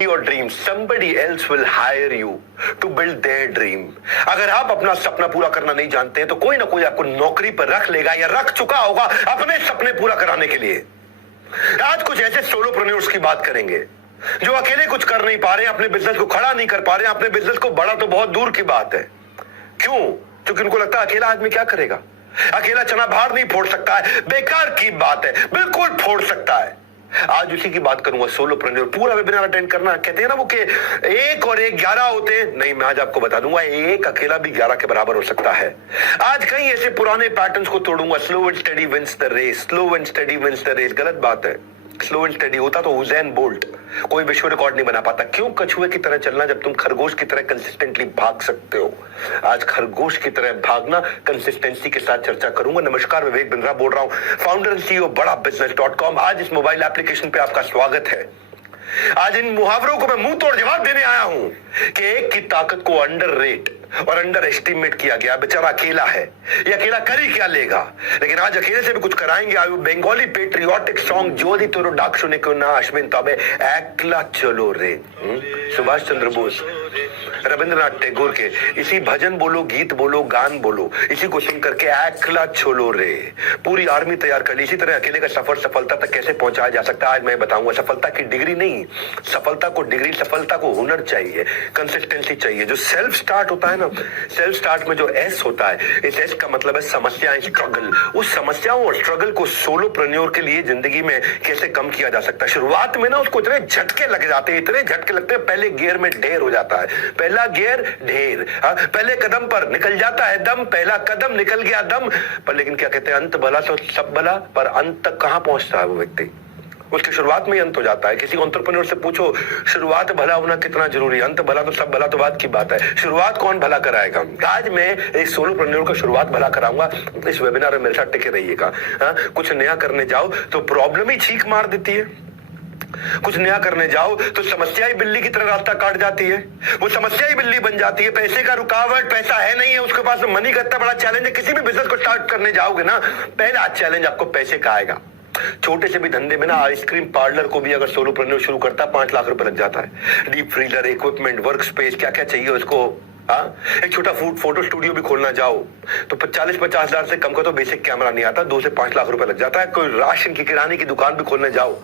your dream, somebody else will hire you to build their dream. अगर आप अपना सपना पूरा करना नहीं जानते हैं तो कोई ना कोई आपको नौकरी पर रख लेगा या रख चुका होगा अपने सपने पूरा कराने के लिए। आज कुछ ऐसे सोलोप्रेन्योर्स की बात करेंगे जो अकेले कुछ कर नहीं पा रहे हैं, अपने बिजनेस को खड़ा नहीं कर पा रहे हैं, अपने बिजनेस को बढ़ा तो बहुत दूर की बात है। क्यों? क्योंकि उनको लगता है अकेला आदमी क्या करेगा, अकेला चना बाहर नहीं फोड़ सकता है। बेकार की बात है, बिल्कुल फोड़ सकता है। आज उसी की बात करूंगा, सोलोप्रेन्योर। पूरा वेबिनार अटेंड करना। कहते हैं ना वो कि एक और एक 11 होते हैं, नहीं, मैं आज आपको बता दूंगा एक अकेला भी 11 के बराबर हो सकता है। आज कई ऐसे पुराने पैटर्न्स को तोड़ूंगा। Slow and steady wins the race, slow and steady wins the race. गलत बात है। स्लो एंड स्टडी होता तो हुसैन बोल्ट कोई विश्व रिकॉर्ड नहीं बना पाता। क्यों कछुए की तरह चलना जब तुम खरगोश की तरह कंसिस्टेंटली भाग सकते हो। आज खरगोश की तरह भागना, कंसिस्टेंसी के साथ चर्चा करूंगा। नमस्कार, विवेक बिंद्रा बोल रहा हूं, फाउंडर एंड सीईओ बड़ा बिजनेस.com। आज इस मोबाइल एप्लीकेशन पे आपका स्वागत है। आज इन मुहावरों को मैं मुंह तोड़ जवाब देने आया हूं कि एक की ताकत को अंडर रेट और अंडर एस्टिमेट किया गया। बेचारा अकेला है, ये अकेला कर ही क्या लेगा, लेकिन आज अकेले से भी कुछ कराएंगे। आयु बेंगोली पेट्रियोटिक सॉन्ग जोदी तोरो डाक सुने क्यों ना अश्विन तबे एकला चलो रे। सुभाष चंद्र बोस, रविंद्रनाथ टैगोर के इसी भजन बोलो, गीत बोलो, गान बोलो, इसी को सुन करके एकला चलो रे पूरी आर्मी तैयार कर ली। इसी तरह अकेले का सफर सफलता तक कैसे पहुंचाया जा सकता है आज मैं बताऊंगा। सफलता की डिग्री नहीं, सफलता को डिग्री, सफलता को हुनर चाहिए, कंसिस्टेंसी चाहिए। जो सेल्फ स्टार्ट होता है ना, सेल्फ स्टार्ट में जो एस होता है, इस एस का मतलब है समस्याएं, स्ट्रगल। उस समस्याओं और स्ट्रगल को सोलोप्रेन्योर के लिए जिंदगी में कैसे कम किया जा सकता है। शुरुआत में ना उसको इतने झटके लग जाते हैं, इतने झटके लगते हैं, पहले गियर में ढेर हो जाता है। पहला गियर ढेर, पहले कदम पर निकल जाता है दम, पहला कदम निकल गया दम पर। लेकिन क्या कहते हैं, अंत भला तो सब भला, पर अंत तक कहां पहुंचता है वो व्यक्ति। उसकी शुरुआत में ही अंत हो जाता है। किसी एंटरप्रेन्योर से पूछो शुरुआत भला होना कितना जरूरी है, अंत भला तो सब भला तो बात की बात है। शुरुआत कौन भला कराएगा। आज मैं एक सोलोप्रेन्योर का शुरुआत भला कराऊंगा। इस वेबिनार में मेरे साथ टिके रहिएगा। कुछ नया करने जाओ तो प्रॉब्लम ही छींक मार देती है, कुछ नया करने जाओ तो समस्या ही बिल्ली की तरह रास्ता काट जाती है, वो समस्या ही बिल्ली बन जाती है। पैसे का रुकावट, पैसा है नहीं है उसके पास, मनी का इतना बड़ा चैलेंज है। किसी भी बिजनेस को स्टार्ट करने जाओगे ना, पहला चैलेंज आपको पैसे का आएगा। छोटे से भी धंधे में ना, आइसक्रीम पार्लर को भी अगर सोलोप्रेन्योर शुरू करता है 5 लाख रुपए लग जाता है। Deep freezer, equipment, work space, क्या क्या चाहिए उसको। एक छोटा फोटो स्टूडियो भी खोलना जाओ तो 40-50 हजार से कम का तो बेसिक कैमरा नहीं आता, 2 से 5 लाख रुपए लग जाता है। कोई राशन की, किराने की दुकान भी खोलने जाओ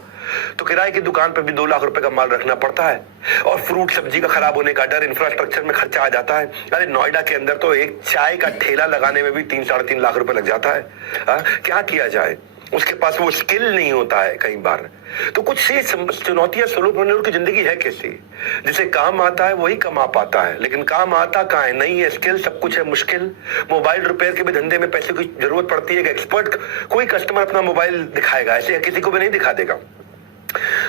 तो किराए की दुकान पर भी 2 लाख रुपए का माल रखना पड़ता है। और फ्रूट सब्जी का खराब होने का डर, इंफ्रास्ट्रक्चर में खर्चा आ जाता है। अरे नोएडा के अंदर तो एक चाय का ठेला लगाने में भी 3-3.5 लाख रुपए लग जाता है। क्या किया जाए, उसके पास वो स्किल नहीं होता है कई बार। तो कुछ सी चुनौतियां सोलोप्रेन्योर की जिंदगी है कैसी, जिसे काम आता है वही कमा पाता है, लेकिन काम आता कहाँ है, नहीं है स्किल, सब कुछ है मुश्किल। मोबाइल रिपेयर के भी धंधे में पैसे की जरूरत पड़ती है। एक्सपर्ट कोई कस्टमर अपना मोबाइल दिखाएगा, ऐसे किसी को भी नहीं दिखा देगा।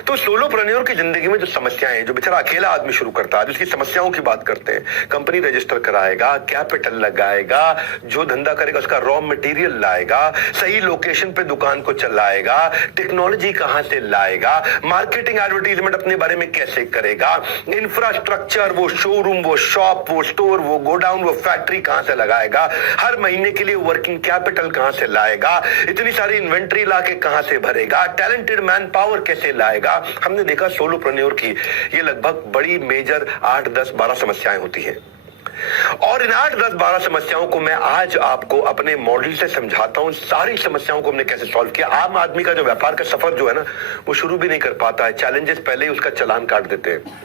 तो सोलोप्रेन्योर की जिंदगी में जो समस्याएं, जो बेचारा अकेला आदमी शुरू करता है, उसकी समस्याओं की बात करते हैं। कंपनी रजिस्टर कराएगा, कैपिटल लगाएगा, जो धंधा करेगा उसका रॉ मटेरियल लाएगा, सही लोकेशन पे दुकान को चलाएगा, टेक्नोलॉजी कहां से लाएगा, मार्केटिंग एडवर्टीजमेंट अपने बारे में कैसे करेगा, इंफ्रास्ट्रक्चर, वो शोरूम, वो शॉप, वो स्टोर, वो गोडाउन, वो फैक्ट्री कहां से लगाएगा, हर महीने के लिए वर्किंग कैपिटल कहां से लाएगा, इतनी सारी इन्वेंट्री ला के कहां से भरेगा, टैलेंटेड मैन पावर कैसे लाएगा। हमने देखा सोलोप्रेन्योर की ये लगभग बड़ी मेजर 8, 10, 12 समस्याएं होती हैं। और इन 8, 10, 12 समस्याओं को मैं आज आपको अपने मॉडल से समझाता हूं। सारी समस्याओं को हमने कैसे सॉल्व किया। आम आदमी का जो व्यापार का सफर जो है ना, वो शुरू भी नहीं कर पाता है। चैलेंजेस पहले ही उसका चालान काट देते हैं।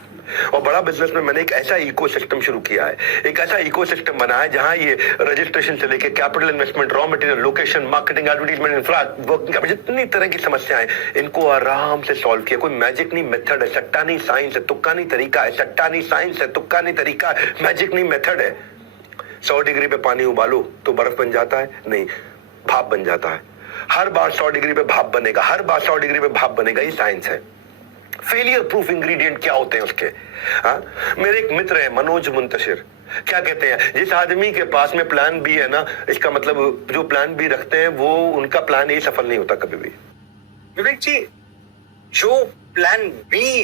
और बड़ा बिजनेस में मैंने एक ऐसा इकोसिस्टम शुरू किया है, एक ऐसा इकोसिस्टम बनाया है जहां ये रजिस्ट्रेशन से लेके capital investment, raw material, location, marketing, advertisement, infra, working, जितनी तरह की समस्याएं, इनको आराम से सॉल्व किया। कोई मैजिक नहीं, मेथड है। सट्टा नहीं, साइंस है। तुक्का नहीं, तरीका है। सट्टा नहीं, साइंस है। तुक्का नहीं, तरीका है। मैजिक नहीं, मेथड है। 100 डिग्री पे पानी उबालो तो बर्फ बन जाता है? नहीं, भाप बन जाता है। हर बार 100 डिग्री पे भाप बनेगा, हर बार 100 डिग्री पे भाप बनेगा, ये साइंस है। फेलियर प्रूफ इंग्रेडिएंट क्या होते हैं उसके। मेरे एक मित्र है मनोज मुंतशिर, क्या कहते हैं, जिस आदमी के पास में प्लान बी है ना, इसका मतलब जो प्लान बी रखते हैं वो उनका प्लान ए सफल नहीं होता कभी भी। विवेक जी, जो प्लान बी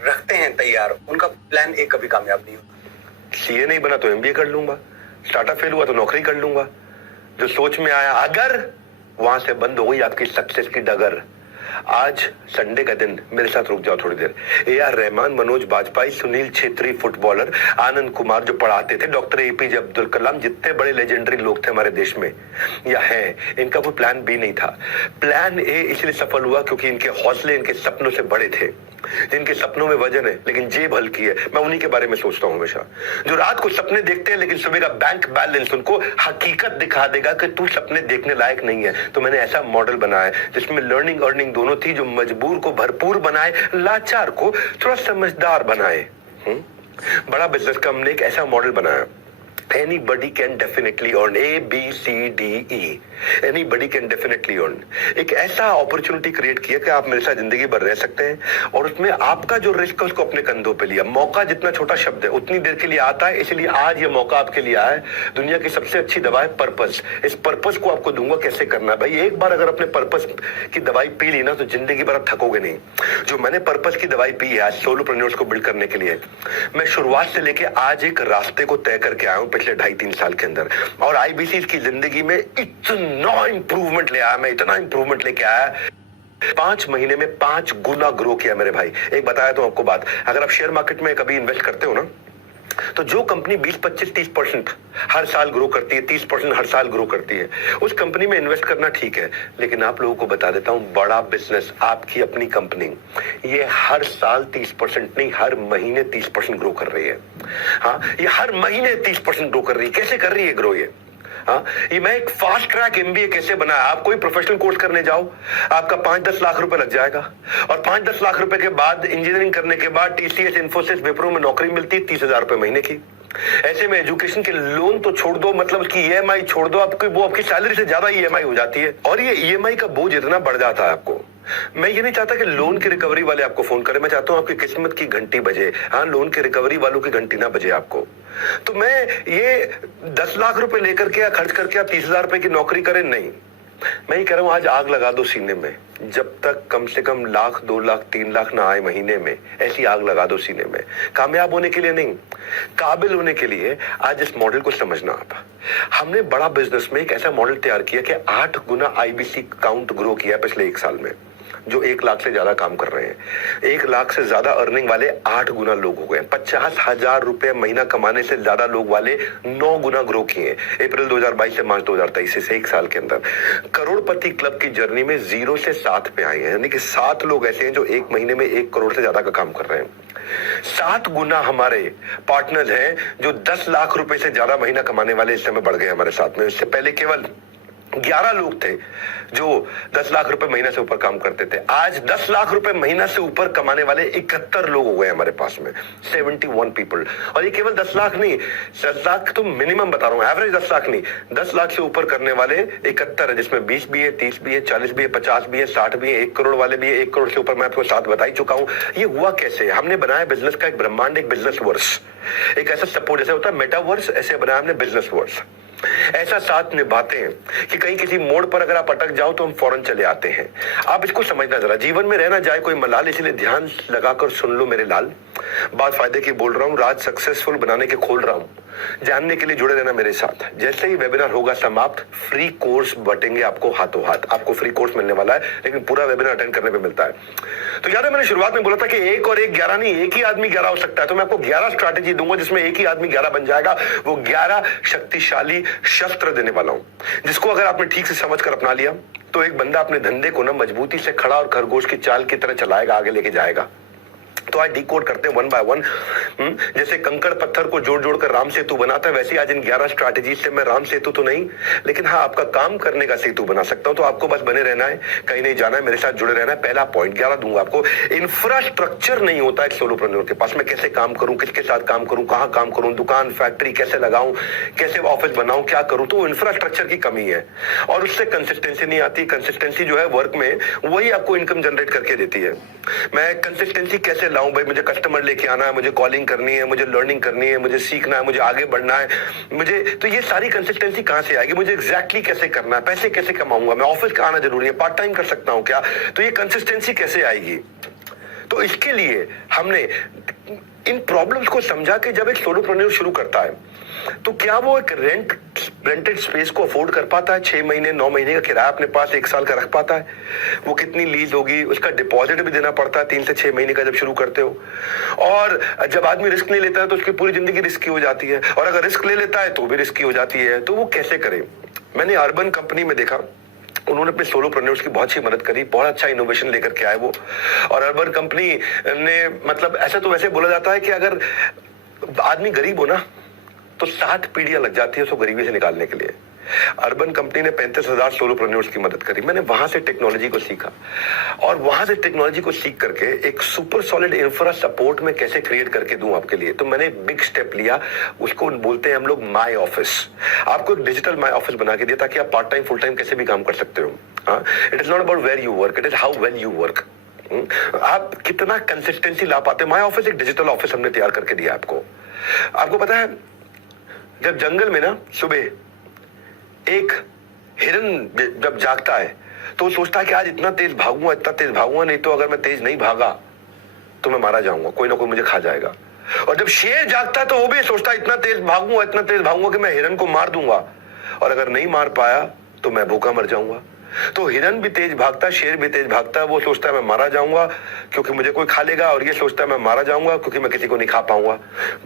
रखते हैं तैयार, उनका प्लान ए कभी कामयाब नहीं होता। सीए नहीं बना तो एमबीए कर लूंगा, स्टार्टअप फेल हुआ तो नौकरी कर लूंगा। जो सोच में आया, अगर वहां से बंद हो गई आपकी सक्सेस की डगर, आज संडे का दिन, मेरे साथ रुक जाओ थोड़ी देर। AR रहमान, मनोज बाजपेयी, सुनील छेत्री फुटबॉलर, आनंद कुमार जो पढ़ाते थे, डॉक्टर APJ अब्दुल कलाम, जितने बड़े लेजेंडरी लोग थे हमारे देश में या हैं, इनका कोई प्लान बी नहीं था। प्लान ए इसलिए सफल हुआ क्योंकि इनके हौसले इनके सपनों से बड़े थे। जिनके सपनों में वजन है लेकिन जेब हल्की है, मैं उन्हीं के बारे में सोचता हूं हमेशा। जो रात को सपने देखते हैं लेकिन सुबह का बैंक बैलेंस उनको हकीकत दिखा देगा कि तू सपने देखने लायक नहीं है। तो मैंने ऐसा मॉडल बनाया जिसमें लर्निंग अर्निंग दोनों थी, जो मजबूर को भरपूर बनाए, लाचार को थोड़ा समझदार बनाए। बड़ा बिजनेस का हमने एक ऐसा मॉडल बनाया, anybody can definitely earn, ABCDE, anybody can definitely earn। एक ऐसा अपॉर्चुनिटी क्रिएट किया कि आप मेरे साथ जिंदगी भर रह सकते हैं और उसमें आपका जो रिस्क है उसको अपने कंधों पे लिया। मौका जितना छोटा शब्द है उतनी देर के लिए आता है, इसलिए आज ये मौका आपके लिए आया है। दुनिया की सबसे अच्छी दवा है पर्पस। इस पर्पस को आपको दूंगा कैसे करना है। भाई एक बार अगर अपने पर्पस की दवाई पी ली ना तो जिंदगी भर आप थकोगे नहीं। जो मैंने पर्पस की दवाई पी है आज सोलोप्रेन्योर्स को बिल्ड करने के लिए, मैं शुरुआत से लेके आज एक रास्ते को तय करके आया हूं पिछले 2.5-3 साल के अंदर। और IBC की जिंदगी में इतना इंप्रूवमेंट ले आया, मैं इतना इंप्रूवमेंट लेके आया, 5 महीने में 5 गुना ग्रो किया मेरे भाई। एक बताया तो आपको बात, अगर आप शेयर मार्केट में कभी इन्वेस्ट करते हो ना, तो जो कंपनी 20-25-30% हर साल ग्रो करती है, 30% हर साल ग्रो करती है, उस कंपनी में इन्वेस्ट करना ठीक है। लेकिन आप लोगों को बता देता हूं, बड़ा बिजनेस, आपकी अपनी कंपनी, ये हर साल 30% नहीं, हर महीने 30% ग्रो कर रही है। हाँ, ये हर महीने 30% ग्रो कर रही है। कैसे कर रही है ग्रो ये? हाँ, ये मैं एक फास्ट ट्रैक MBA कैसे बनाया। आप कोई प्रोफेशनल कोर्स करने जाओ, आपका 5-10 लाख रुपए लग जाएगा और 5-10 लाख रुपए के बाद इंजीनियरिंग करने के बाद TCS, इन्फोसिस, विप्रो में नौकरी मिलती है 30,000 रुपए महीने की। ऐसे में एजुकेशन के लोन तो छोड़ दो, मतलब उसकी EMI छोड़ दो, आपकी वो आपकी सैलरी से ज्यादा EMI हो जाती है और ये EMI का बोझ इतना बढ़ जाता है आपको। मैं ये नहीं चाहता कि लोन की रिकवरी वाले आपको फोन करें, मैं चाहता हूं आपकी किस्मत की घंटी बजे। हाँ, लोन की रिकवरी वालों की घंटी ना बजे आपको। तो मैं ये 10 लाख रुपए लेकर के या खर्च करके आप 30,000 रुपए की नौकरी करें, नहीं। मैं ये कह रहा हूं आज आग लगा दो सीने में, जब तक कम से कम 1 लाख 2 लाख 3 लाख ना आए महीने में, ऐसी आग लगा दो सीने में। कामयाब होने के लिए नहीं, काबिल होने के लिए आज इस मॉडल को समझना आप। हमने बड़ा बिजनेस में एक ऐसा मॉडल तैयार किया कि 8 गुना IBC काउंट ग्रो किया पिछले 1 साल में। जो 1 लाख से ज्यादा काम कर रहे हैं, 1 लाख से ज्यादा अर्निंग वाले 8 गुना लोग हो गए। 50,000 रुपए महीना कमाने से ज्यादा लोग वाले 9 गुना ग्रो किए अप्रैल 2022 से मार्च 2023 से 1 साल के अंदर। करोड़पति क्लब की जर्नी में 0 से 7 पे आए हैं, यानी कि 7 लोग ऐसे हैं जो 1 महीने में 1 करोड़ से ज्यादा का काम कर रहे हैं। 7 गुना हमारे पार्टनर्स हैं जो 10 लाख रुपए से ज्यादा महीना कमाने वाले इस समय बढ़ गए हमारे साथ में। इससे पहले केवल 11 लोग थे जो 10 लाख रुपए महीना से ऊपर काम करते थे। आज 10 लाख रुपए महीना से ऊपर कमाने वाले 71 लोग हो गए हमारे पास में, 71 पीपल। और ये केवल 10 लाख नहीं, 10 लाख तो मिनिमम बता रहा हूं, एवरेज 10 लाख नहीं, 10 लाख से ऊपर करने वाले 71 है, जिसमें 20 भी है, 30 भी है, 40 भी है, 50 भी है, 60 भी है, 1 करोड़ वाले भी है। 1 करोड़ से ऊपर मैं आपको 7 बता ही चुका हूं। ये हुआ कैसे? हमने बनाया बिजनेस का एक ब्रह्मांड, एक बिजनेस वर्स, एक ऐसा सपोर्ट जैसे होता है मेटावर्स, ऐसे बनाया हमने बिजनेस वर्स। ऐसा साथ निभाते हैं कि कहीं किसी मोड़ पर अगर आप अटक जाओ तो हम फौरन चले आते हैं। आप इसको समझना जरा, जीवन में रहना जाए कोई मलाल, इसलिए ध्यान लगाकर सुन लो मेरे लाल। बात फायदे की बोल रहा हूं, राज सक्सेसफुल बनाने के खोल रहा हूं। जानने के लिए जुड़े रहना मेरे साथ। जैसे ही वेबिनार होगा समाप्त, फ्री कोर्स बटेंगे आपको हाथों हाथ। आपको फ्री कोर्स मिलने वाला है, लेकिन पूरा वेबिनार अटेंड करने पे मिलता है। तो याद है मैंने शुरुआत में बोला था कि 1 और 1 11 नहीं, एक ही आदमी 11 हो सकता है। तो मैं आपको 11 स्ट्रैटेजी दूंगा जिसमें एक ही आदमी 11 बन जाएगा। वो 11 शक्तिशाली शस्त्र देने वाला हूं, जिसको अगर आपने ठीक से समझ कर अपना लिया तो एक बंदा अपने धंधे को ना मजबूती से खड़ा और खरगोश की चाल की तरह चलाएगा, आगे लेके जाएगा। तो आज डिकोड करते हैं 1 बाय 1। जैसे कंकड़ पत्थर को जोड़ जोड़ कर राम सेतु बनाता है, वैसे आज इन 11 स्ट्रैटेजी से मैं राम सेतु तो नहीं, लेकिन हाँ आपका काम करने का सेतु बना सकता हूं। तो आपको बस बने रहना है, कहीं नहीं जाना है, मेरे साथ जुड़े रहना है। पहला पॉइंट 11 दूंगा आपको। इंफ्रास्ट्रक्चर नहीं होता है सोलोप्रेन्योर के पास। मैं कैसे काम करूं, किसके साथ काम करूं, कहां काम करूं, दुकान फैक्ट्री कैसे लगाऊं, कैसे ऑफिस बनाऊं, क्या करूं, तो इंफ्रास्ट्रक्चर की कमी है और उससे कंसिस्टेंसी नहीं आती। कंसिस्टेंसी जो है वर्क में, वही आपको इनकम जनरेट करके देती है। मैं कंसिस्टेंसी कैसे लाऊं भाई? मुझे कस्टमर लेके आना है, मुझे कॉलिंग करनी है, मुझे लर्निंग करनी है, मुझे सीखना है, मुझे आगे बढ़ना है, मुझे तो ये सारी कंसिस्टेंसी कहां से आएगी? मुझे एग्जैक्टली कैसे करना है, पैसे कैसे कमाऊंगा, मैं ऑफिस का आना जरूरी है, पार्ट टाइम कर सकता हूं क्या? तो ये कंसिस्टेंसी कैसे आएगी? तो इसके लिए हमने इन प्रॉब्लम्स को समझा कि जब एक सोलोप्रेन्योर शुरू करता है तो क्या वो एक रेंटेड स्पेस को अफोर्ड कर पाता है, 6 महीने 9 महीने का किराया अपने पास 1 साल का रख पाता है, वो कितनी लीज होगी, उसका डिपॉजिट भी देना पड़ता है 3 से 6 महीने का जब शुरू करते हो। और जब आदमी रिस्क नहीं लेता है तो उसकी पूरी जिंदगी रिस्की हो जाती है, और अगर रिस्क ले लेता है तो भी रिस्की हो जाती है। तो वो कैसे करे? मैंने अर्बन कंपनी में देखा, उन्होंने अपने सोलोप्रेन्योर्स की बहुत अच्छी मदद करी, बहुत अच्छा इनोवेशन लेकर के आए वो। और अर्बन कंपनी ने मतलब ऐसा तो वैसे बोला जाता है कि अगर आदमी गरीब हो ना तो 7 पीढ़ियां लग जाती है उसको गरीबी से निकालने के लिए। अर्बन कंपनी ने 35,000 सोलोप्रेन्योर्स की मदद करी। मैंने वहां से टेक्नोलॉजी को सीखा, और वहां से टेक्नोलॉजी को सीख करके एक सुपर सॉलिड इंफ्रा सपोर्ट में कैसे क्रिएट करके दूं आपके लिए। तो मैंने एक बिग स्टेप लिया, उसको बोलते हैं हम लोग माई ऑफिस। आपको एक डिजिटल माई ऑफिस बना के दिया ताकि आप पार्ट टाइम फुल टाइम कैसे भी काम कर सकते हो। It is not about where you work, it is how well you work. आप कितना कंसिस्टेंसी ला पाते। माई ऑफिस एक डिजिटल ऑफिस हमने तैयार करके दिया आपको। आपको पता है, जब जंगल में ना सुबह एक हिरन जब जागता है तो वो सोचता है कि आज इतना तेज भागूंगा, नहीं तो अगर मैं तेज नहीं भागा तो मैं मारा जाऊंगा, कोई ना कोई मुझे खा जाएगा। और जब शेर जागता है तो वो भी सोचता है इतना तेज भागूंगा कि मैं हिरन को मार दूंगा, और अगर नहीं मार पाया तो मैं भूखा मर जाऊंगा। तो हिरन भी तेज भागता है, शेर भी तेज भागता है। वो सोचता है मैं मारा जाऊंगा क्योंकि मुझे कोई खा लेगा, और ये सोचता है मैं मारा जाऊंगा क्योंकि मैं किसी को नहीं खा पाऊंगा।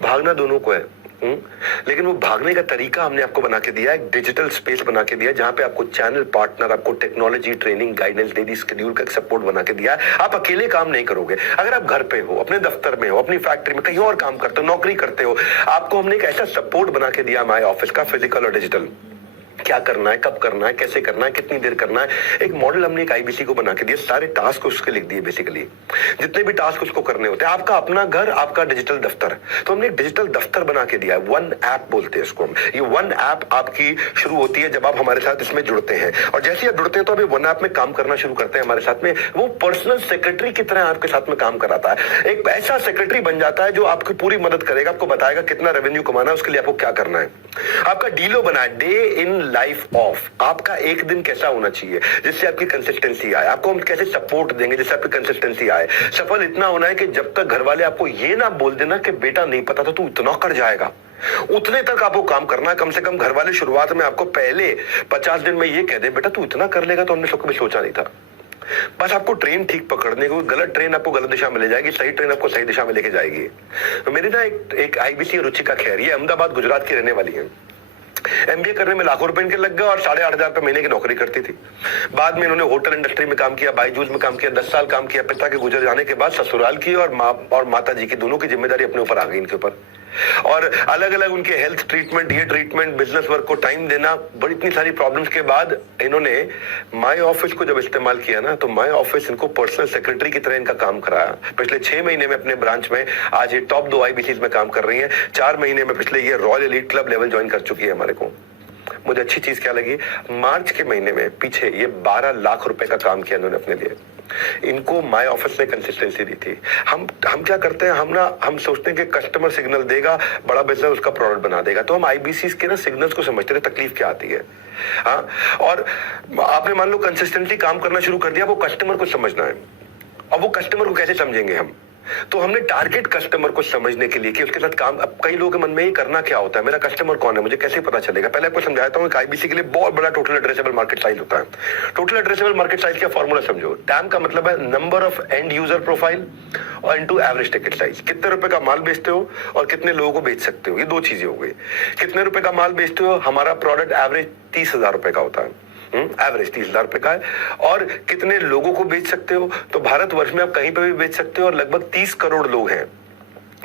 भागना दोनों को है। लेकिन वो भागने का तरीका हमने आपको बना के दिया, एक डिजिटल स्पेस बना के दिया जहां पे आपको चैनल पार्टनर, आपको technology, training, guidance, daily schedule का सपोर्ट बना के दिया है। आप अकेले काम नहीं करोगे। अगर आप घर पे हो, अपने दफ्तर में हो, अपनी फैक्ट्री में, कहीं और काम करते हो, नौकरी करते हो, आपको हमने एक ऐसा सपोर्ट बना के दिया माई ऑफिस का, फिजिकल और डिजिटल। क्या करना है, कब करना है, कैसे करना है, कितनी देर करना है, एक मॉडल हमने एक आईबीसी को बना के दिया। सारे टास्क उसके लिख दिए, बेसिकली जितने भी टास्क उसको करने होते हैं। आपका अपना घर, आपका डिजिटल दफ्तर, तो हमने एक डिजिटल दफ्तर बना के दिया है। वन ऐप बोलते हैं इसको हम। ये वन ऐप आपकी शुरू होती है जब आप हमारे साथ इसमें जुड़ते हैं, और जैसे ही आप जुड़ते हैं तो अभी वन ऐप में काम करना शुरू करते हैं हमारे साथ में। वो पर्सनल सेक्रेटरी की तरह आपके साथ में काम कराता है। एक ऐसा सेक्रेटरी बन जाता है जो आपकी पूरी मदद करेगा, आपको बताएगा कितना रेवेन्यू कमाना है, उसके लिए आपको क्या करना है। आपका डीलो बना है, डे इन लाइफ ऑफ, आपका एक दिन कैसा होना चाहिए जिससे आपकी कंसिस्टेंसी आए। आपको हम कैसे सपोर्ट देंगे जिससे आपकी कंसिस्टेंसी आए। सफल इतना होना है कि जब तक घर वाले आपको ये ना बोल देना कि बेटा नहीं पता था तू इतना कर जाएगा, उतने तक आपको काम करना है। कम से कम घर वाले शुरुआत में आपको पहले 50 दिन में ये कह दे बेटा तू इतना कर लेगा तो हमने कभी सोचा नहीं था। बस आपको ट्रेन ठीक पकड़ने को, गलत ट्रेन आपको गलत दिशा में ले जाएगी, सही ट्रेन आपको सही दिशा में लेके जाएगी। तो मेरी ना एक आईबीसी रुचिका खैर, ये अहमदाबाद गुजरात की रहने वाली है। एमबीए करने में लाखों रुपए इनके लग गए और 8,500 रुपए महीने की नौकरी करती थी। बाद में इन्होंने होटल इंडस्ट्री में काम किया, बायजूस में काम किया, 10 साल काम किया। पिता के गुजर जाने के बाद ससुराल की और माँ और माता जी की दोनों की जिम्मेदारी अपने ऊपर आ गई इनके ऊपर। और अलग अलग उनके हेल्थ ट्रीटमेंट, ये ट्रीटमेंट, बिजनेस वर्क को टाइम देना, बड़ी इतनी सारी प्रॉब्लम्स के बाद इन्होंने माई ऑफिस को जब इस्तेमाल किया ना, तो माई ऑफिस इनको पर्सनल सेक्रेटरी की तरह इनका काम कराया। पिछले 6 महीने में अपने ब्रांच में आज ये टॉप 2 आईबीसीज में काम कर रही है। 4 महीने में पिछले ये royal elite club level join कर चुकी है हमारे को। मुझे अच्छी चीज क्या लगी, मार्च के महीने में पीछे ये 12 लाख रुपए का काम किया इन्होंने अपने लिए। इनको माई ऑफिस ने कंसिस्टेंसी दी थी। हम क्या करते हैं, हम सोचते हैं कि कस्टमर सिग्नल देगा, बड़ा बिजनेस उसका प्रोडक्ट बना देगा। तो हम आईबीसी के ना सिग्नल्स को समझते रहे, तकलीफ क्या आती है। हाँ, और आपने मान लो कंसिस्टेंटली काम करना शुरू कर दिया, वो कस्टमर को समझना है। और वो कस्टमर को कैसे समझेंगे हम, तो हमने टारगेट कस्टमर को समझने के लिए कि उसके साथ काम। अब कई लोगों के मन में ये करना क्या होता है, मेरा कस्टमर कौन है, मुझे कैसे पता चलेगा। पहले आपको समझाता हूँ, आईबीसी के लिए बहुत बड़ा टोटल एड्रेसेबल मार्केट साइज होता है। टोटल एड्रेसेबल मार्केट साइज का फॉर्मूला समझो। टैम का मतलब है number of and user profile और इनटू एवरेज टिकट साइज। कितने रुपए का माल बेचते हो और कितने लोगों को बेच सकते हो, ये 2 चीजें हो गई। कितने रुपए का माल बेचते हो, हमारा प्रोडक्ट एवरेज 30,000 रुपए का होता है, एवरेज 30,000 रुपए का है। और कितने लोगों को बेच सकते हो, तो भारतवर्ष में आप कहीं पर भी बेच सकते हो, और लगभग 30 करोड़ लोग हैं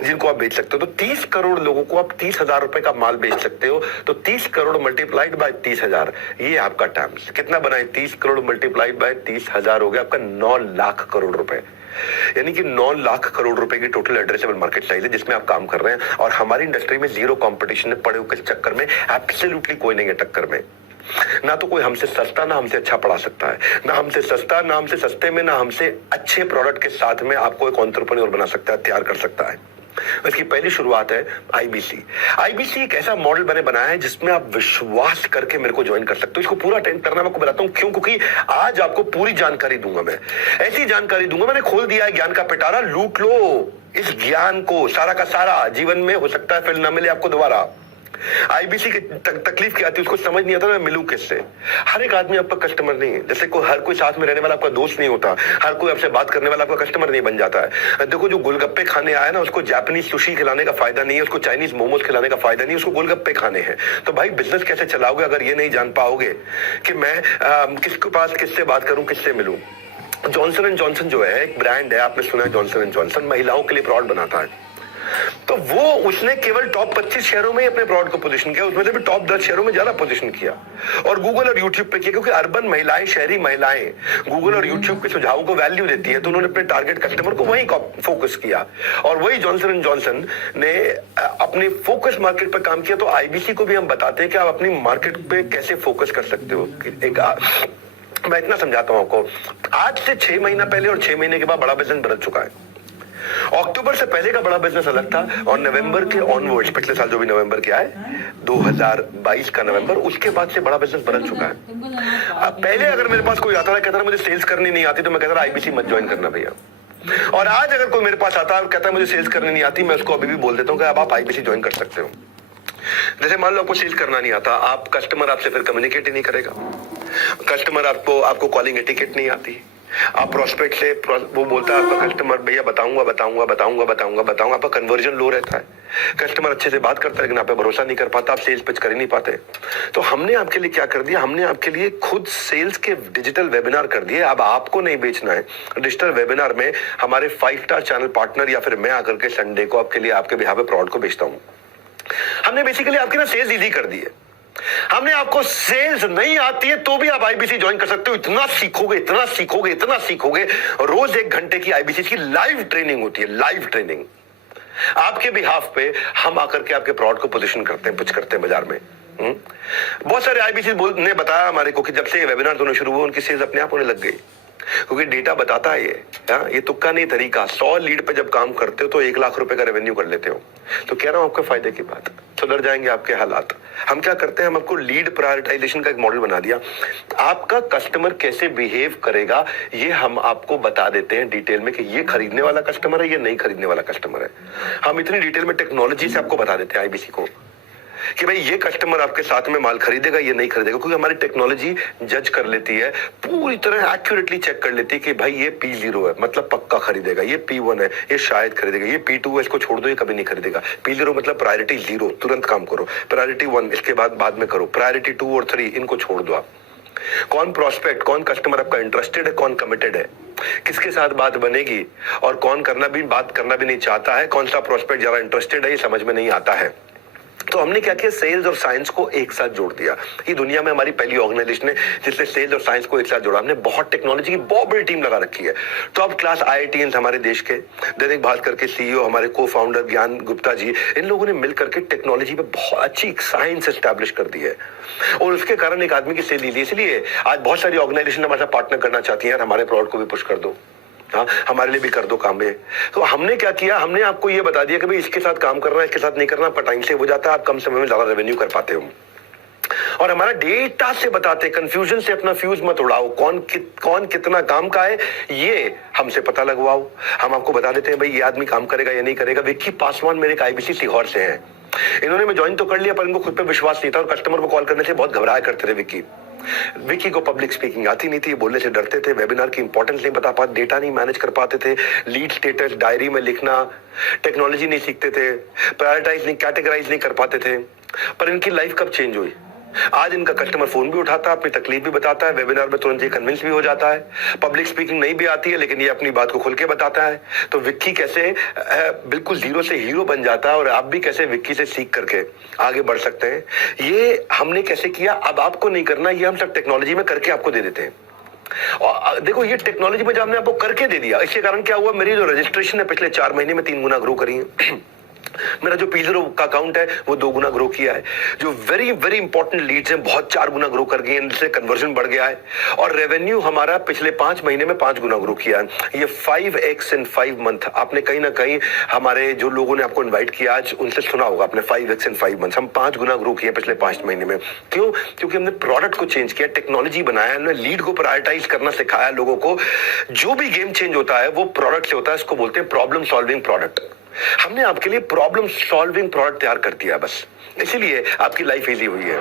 जिनको आप बेच सकते हो। तो 30 करोड़ लोगों को आप 30,000 रुपए का माल बेच सकते हो। तो 30 करोड़ मल्टीप्लाइड बाय 30,000, ये आपका टर्म्स कितना बनाए, 30 करोड़ मल्टीप्लाइड बाय 30,000 हो गया आपका 9 लाख करोड़ रुपए। यानी कि 9 लाख करोड़ रुपए की टोटल एड्रेसेबल मार्केट साइज है जिसमें आप काम कर रहे हैं। और हमारी इंडस्ट्री में जीरो कंपटीशन है, पड़े हुए चक्कर में एब्सोल्युटली कोई नहीं है टक्कर में। ना तो कोई हमसे सस्ता ना हमसे अच्छा पढ़ा सकता है, ना हमसे सस्ता ना हमसे सस्ते में, ना हमसे अच्छे प्रोडक्ट के साथ में आपको एक एंटरप्रेन्योर बना सकता है, तैयार कर सकता है। इसकी पहली शुरुआत है आईबीसी। आईबीसी एक ऐसा मॉडल मैंने बनाया है जिसमें आप विश्वास करके मेरे को ज्वाइन कर सकते हो। इसको पूरा अटेंड करना मैं आपको बताता हूं क्यों, क्योंकि आज आपको पूरी जानकारी दूंगा। मैं ऐसी जानकारी दूंगा, मैंने खोल दिया है ज्ञान का पिटारा, लूट लो इस ज्ञान को सारा का सारा। जीवन में हो सकता है फिर ना मिले आपको दोबारा। आईबीसी की तकलीफ क्या आती है उसको समझ नहीं आता मैं मिलूं किससे। हर एक आदमी आपका कस्टमर नहीं है, जैसे हर कोई साथ में रहने वाला आपका दोस्त नहीं होता, हर कोई आपसे बात करने वाला आपका कस्टमर नहीं बन जाता है। देखो जो गोलगप्पे खाने आया ना उसको जापानीज सुशी खिलाने का फायदा नहीं है, उसको चाइनीज मोमोज खिलाने का फायदा नहीं है, उसको गोलगप्पे खाने हैं। तो भाई बिजनेस कैसे चलाओगे अगर ये नहीं जान पाओगे कि मैं किसके पास किससे बात करूं, किससे मिलूं। जॉनसन एंड जॉनसन जो है एक ब्रांड है, आपने सुना है जॉनसन एंड जॉनसन महिलाओं के लिए प्रोडक्ट बनाता है। तो वो उसने केवल टॉप 25 शहरों में ही अपने प्रोडक्ट को पोजीशन किया, उसमें से भी टॉप 10 शहरों में ज्यादा पोजीशन किया और गूगल और यूट्यूब पे किया, क्योंकि अर्बन महिलाएं, शहरी महिलाएं गूगल और यूट्यूब के सुझावों को वैल्यू देती है। तो उन्होंने अपने टारगेट कस्टमर को वही फोकस किया और वही जॉनसन एंड जॉनसन ने अपने फोकस मार्केट पर काम किया। तो आईबीसी को भी हम बताते हैं कि आप अपनी मार्केट पे कैसे फोकस कर सकते हो। मैं इतना समझाता हूं आपको, आज से 6 महीना पहले और 6 महीने के बाद बड़ा बिजनेस बदल चुका है। अक्टूबर से पहले का बड़ा बिजनेस अलग था और नवंबर के ऑनवर्ड्स, पिछले साल जो भी नवंबर के आए 2022 का नवंबर, उसके बाद से बड़ा बिजनेस बदल चुका है। अब पहले अगर मेरे पास कोई आता था कहता था मुझे सेल्स करनी नहीं आती, तो मैं कहता था आईबीसी मत ज्वाइन करना भैया। और आज अगर कोई मेरे पास आता है और कहता है मुझे सेल्स करनी नहीं आती, मैं उसको अभी भी बोल देता हूँ कि अब आप आईबीसी ज्वाइन कर सकते हो। जैसे मान लो आपको सेल्स करना नहीं आता, आप कस्टमर आपसे फिर कम्युनिकेट ही नहीं करेगा, कस्टमर आपको कॉलिंग एटिकेट नहीं आती, आप प्रोस्पेक्ट से वो बोलता है आपका कस्टमर भैया बताऊंगा बताऊंगा बताऊंगा बताऊंगा बताऊंगा, आपका कन्वर्जन लो रहता है, कस्टमर अच्छे से बात करता है लेकिन आप पे भरोसा नहीं कर पाता, आप सेल्स पिच कर ही नहीं पाते। तो हमने आपके लिए क्या कर दिया, हमने आपके लिए खुद सेल्स के डिजिटल वेबिनार कर दिए। अब आपको नहीं बेचना है, डिजिटल वेबिनार में हमारे 5 स्टार चैनल पार्टनर या फिर मैं आकर के संडे को आपके लिए आपके बिहाफ पे प्रोडक्ट को बेचता हूं। हमने बेसिकली आपकी ना सेल्स इजी कर दी है। हमने आपको सेल्स नहीं आती है तो भी आप आईबीसी ज्वाइन कर सकते हो। इतना सीखोगे, इतना सीखोगे, इतना सीखोगे। रोज 1 घंटे की आईबीसी की लाइव ट्रेनिंग होती है, लाइव ट्रेनिंग आपके बिहाफ पे। हम आकर के आपके प्रोडक्ट को पोजीशन करते हैं, पिच करते हैं बाजार में। बहुत सारे आईबीसी ने बताया हमारे को कि जब से ये वेबिनार दोनों शुरू हुए उनकी सेल्स अपने आप होने लग गई, क्योंकि डेटा बताता है ये तुक्का नहीं तरीका। 100 लीड पे जब काम करते हो तो 1 लाख रुपए का रेवेन्यू कर लेते हो। तो कह रहा हूं आपके फायदे की बात, सुधर जाएंगे आपके हालात। हम क्या करते हैं, हम आपको लीड प्रायोरिटाइजेशन का एक मॉडल बना दिया। आपका कस्टमर कैसे बिहेव करेगा ये हम आपको बता देते हैं डिटेल में कि ये खरीदने वाला कस्टमर है, ये नहीं खरीदने वाला कस्टमर है। हम इतनी डिटेल में टेक्नोलॉजी से आपको बता देते हैं आईबीसी को कि भाई ये कस्टमर आपके साथ में माल खरीदेगा, ये नहीं खरीदेगा, क्योंकि हमारी टेक्नोलॉजी जज कर लेती है, पूरी तरह एक्यूरेटली चेक कर लेती है कि भाई ये P0 है मतलब पक्का खरीदेगा, ये P1 है ये शायद खरीदेगा, ये P2 है इसको छोड़ दो ये कभी नहीं खरीदेगा, P0 मतलब प्रायोरिटी 0 तुरंत काम करो, प्रायोरिटी 1 इसके बाद में करो, प्रायोरिटी 2 और 3 इनको छोड़ दो आप। कौन प्रोस्पेक्ट, कौन कस्टमर आपका इंटरेस्टेड है, कौन कमिटेड है, किसके साथ बात बनेगी और कौन बात करना भी नहीं चाहता है, कौन सा प्रोस्पेक्ट ज्यादा इंटरेस्टेड है ये समझ में नहीं आता है। तो हमने क्या किया, सेल्स और साइंस को एक साथ जोड़ दिया। ये दुनिया में हमारी पहली ऑर्गेनाइजेशन है जिसने सेल्स और साइंस को एक साथ जोड़ा। हमने बहुत टेक्नोलॉजी की बहुत बड़ी टीम लगा रखी है। टॉप क्लास IITians हमारे देश के, दैनिक भास्कर के CEO हमारे को फाउंडर ज्ञान गुप्ता जी, इन लोगों ने मिलकर के टेक्नोलॉजी पे बहुत अच्छी साइंस एस्टैब्लिश कर दी है और उसके कारण एक आदमी की सेल ली। इसलिए आज बहुत सारी ऑर्गेनाइजेशन हमारे साथ पार्टनर करना चाहती है, हमारे प्रोडक्ट को भी पुश कर दो, हाँ हमारे लिए भी कर दो काम है। तो हमने क्या किया, हमने आपको ये बता दिया कि भाई इसके साथ काम करना है, इसके साथ नहीं करना, आपका टाइम सेव हो जाता है, आप कम समय में ज्यादा रेवेन्यू कर पाते हो। और हमारा डेटा से बताते, कंफ्यूजन से अपना फ्यूज मत उड़ाओ, कौन कितना काम का है ये हमसे पता लगवाओ। हम आपको बता देते हैं भाई ये आदमी काम करेगा या नहीं करेगा। विक्की पासवान मेरे एक आईबीसी सीहोर से हैं, इन्होंने मैं ज्वाइन तो कर लिया पर इनको खुद पे विश्वास नहीं था और कस्टमर को कॉल करने से बहुत घबराया करते थे। विक्की को पब्लिक स्पीकिंग आती नहीं थी, बोलने से डरते थे, वेबिनार की इंपॉर्टेंस नहीं बता पाते, डेटा नहीं मैनेज कर पाते थे, लीड स्टेटस डायरी में लिखना, टेक्नोलॉजी नहीं सीखते थे, प्रायोरिटाइज नहीं, कैटेगराइज नहीं कर पाते थे। पर इनकी लाइफ कब चेंज हुई, आज इनका कस्टमर फोन भी उठाता है, अपनी तकलीफ भी बताता है, वेबिनार में तुरंत ये कन्विंस भी हो जाता है, पब्लिक स्पीकिंग नहीं भी आती है लेकिन ये अपनी बात को खुल के बताता है। तो विक्की कैसे बिल्कुल 0 से हीरो बन जाता है और आप भी कैसे विक्की से सीख करके आगे बढ़ सकते हैं, ये हमने कैसे किया। अब आपको नहीं करना, ये हम सब टेक्नोलॉजी में करके आपको दे देते हैं। और देखो ये टेक्नोलॉजी में जब हमने आपको करके दे दिया, इसके कारण क्या हुआ, मेरी जो रजिस्ट्रेशन है पिछले 4 महीने में 3 गुना ग्रो करी है। मेरा जो P0 का अकाउंट है वो 2 गुना ग्रो किया है। जो वेरी वेरी इंपॉर्टेंट लीड्स हैं बहुत 4 गुना ग्रो कर गए हैं, इनसे कन्वर्जन बढ़ गया है और रेवेन्यू हमारा पिछले 5 महीने में 5 गुना ग्रो किया है। ये 5x इन 5 मंथ। आपने कहीं ना कहीं हमारे जो लोगों ने आपको इन्वाइट किया आज उनसे सुना होगा आपने 5x इन 5 मंथ। हम 5 गुना ग्रो किए पिछले 5 महीने में। क्यों? क्योंकि हमने प्रोडक्ट को चेंज किया, टेक्नोलॉजी बनाया, हमने लीड को प्रायोरिटाइज करना सिखाया लोगों को। जो भी गेम चेंज होता है वो प्रोडक्ट से होता है, इसको बोलते हैं प्रॉब्लम सॉल्विंग प्रोडक्ट। हमने आपके लिए प्रॉब्लम सॉल्विंग प्रोडक्ट तैयार कर दिया, बस इसीलिए आपकी लाइफ इजी हुई है।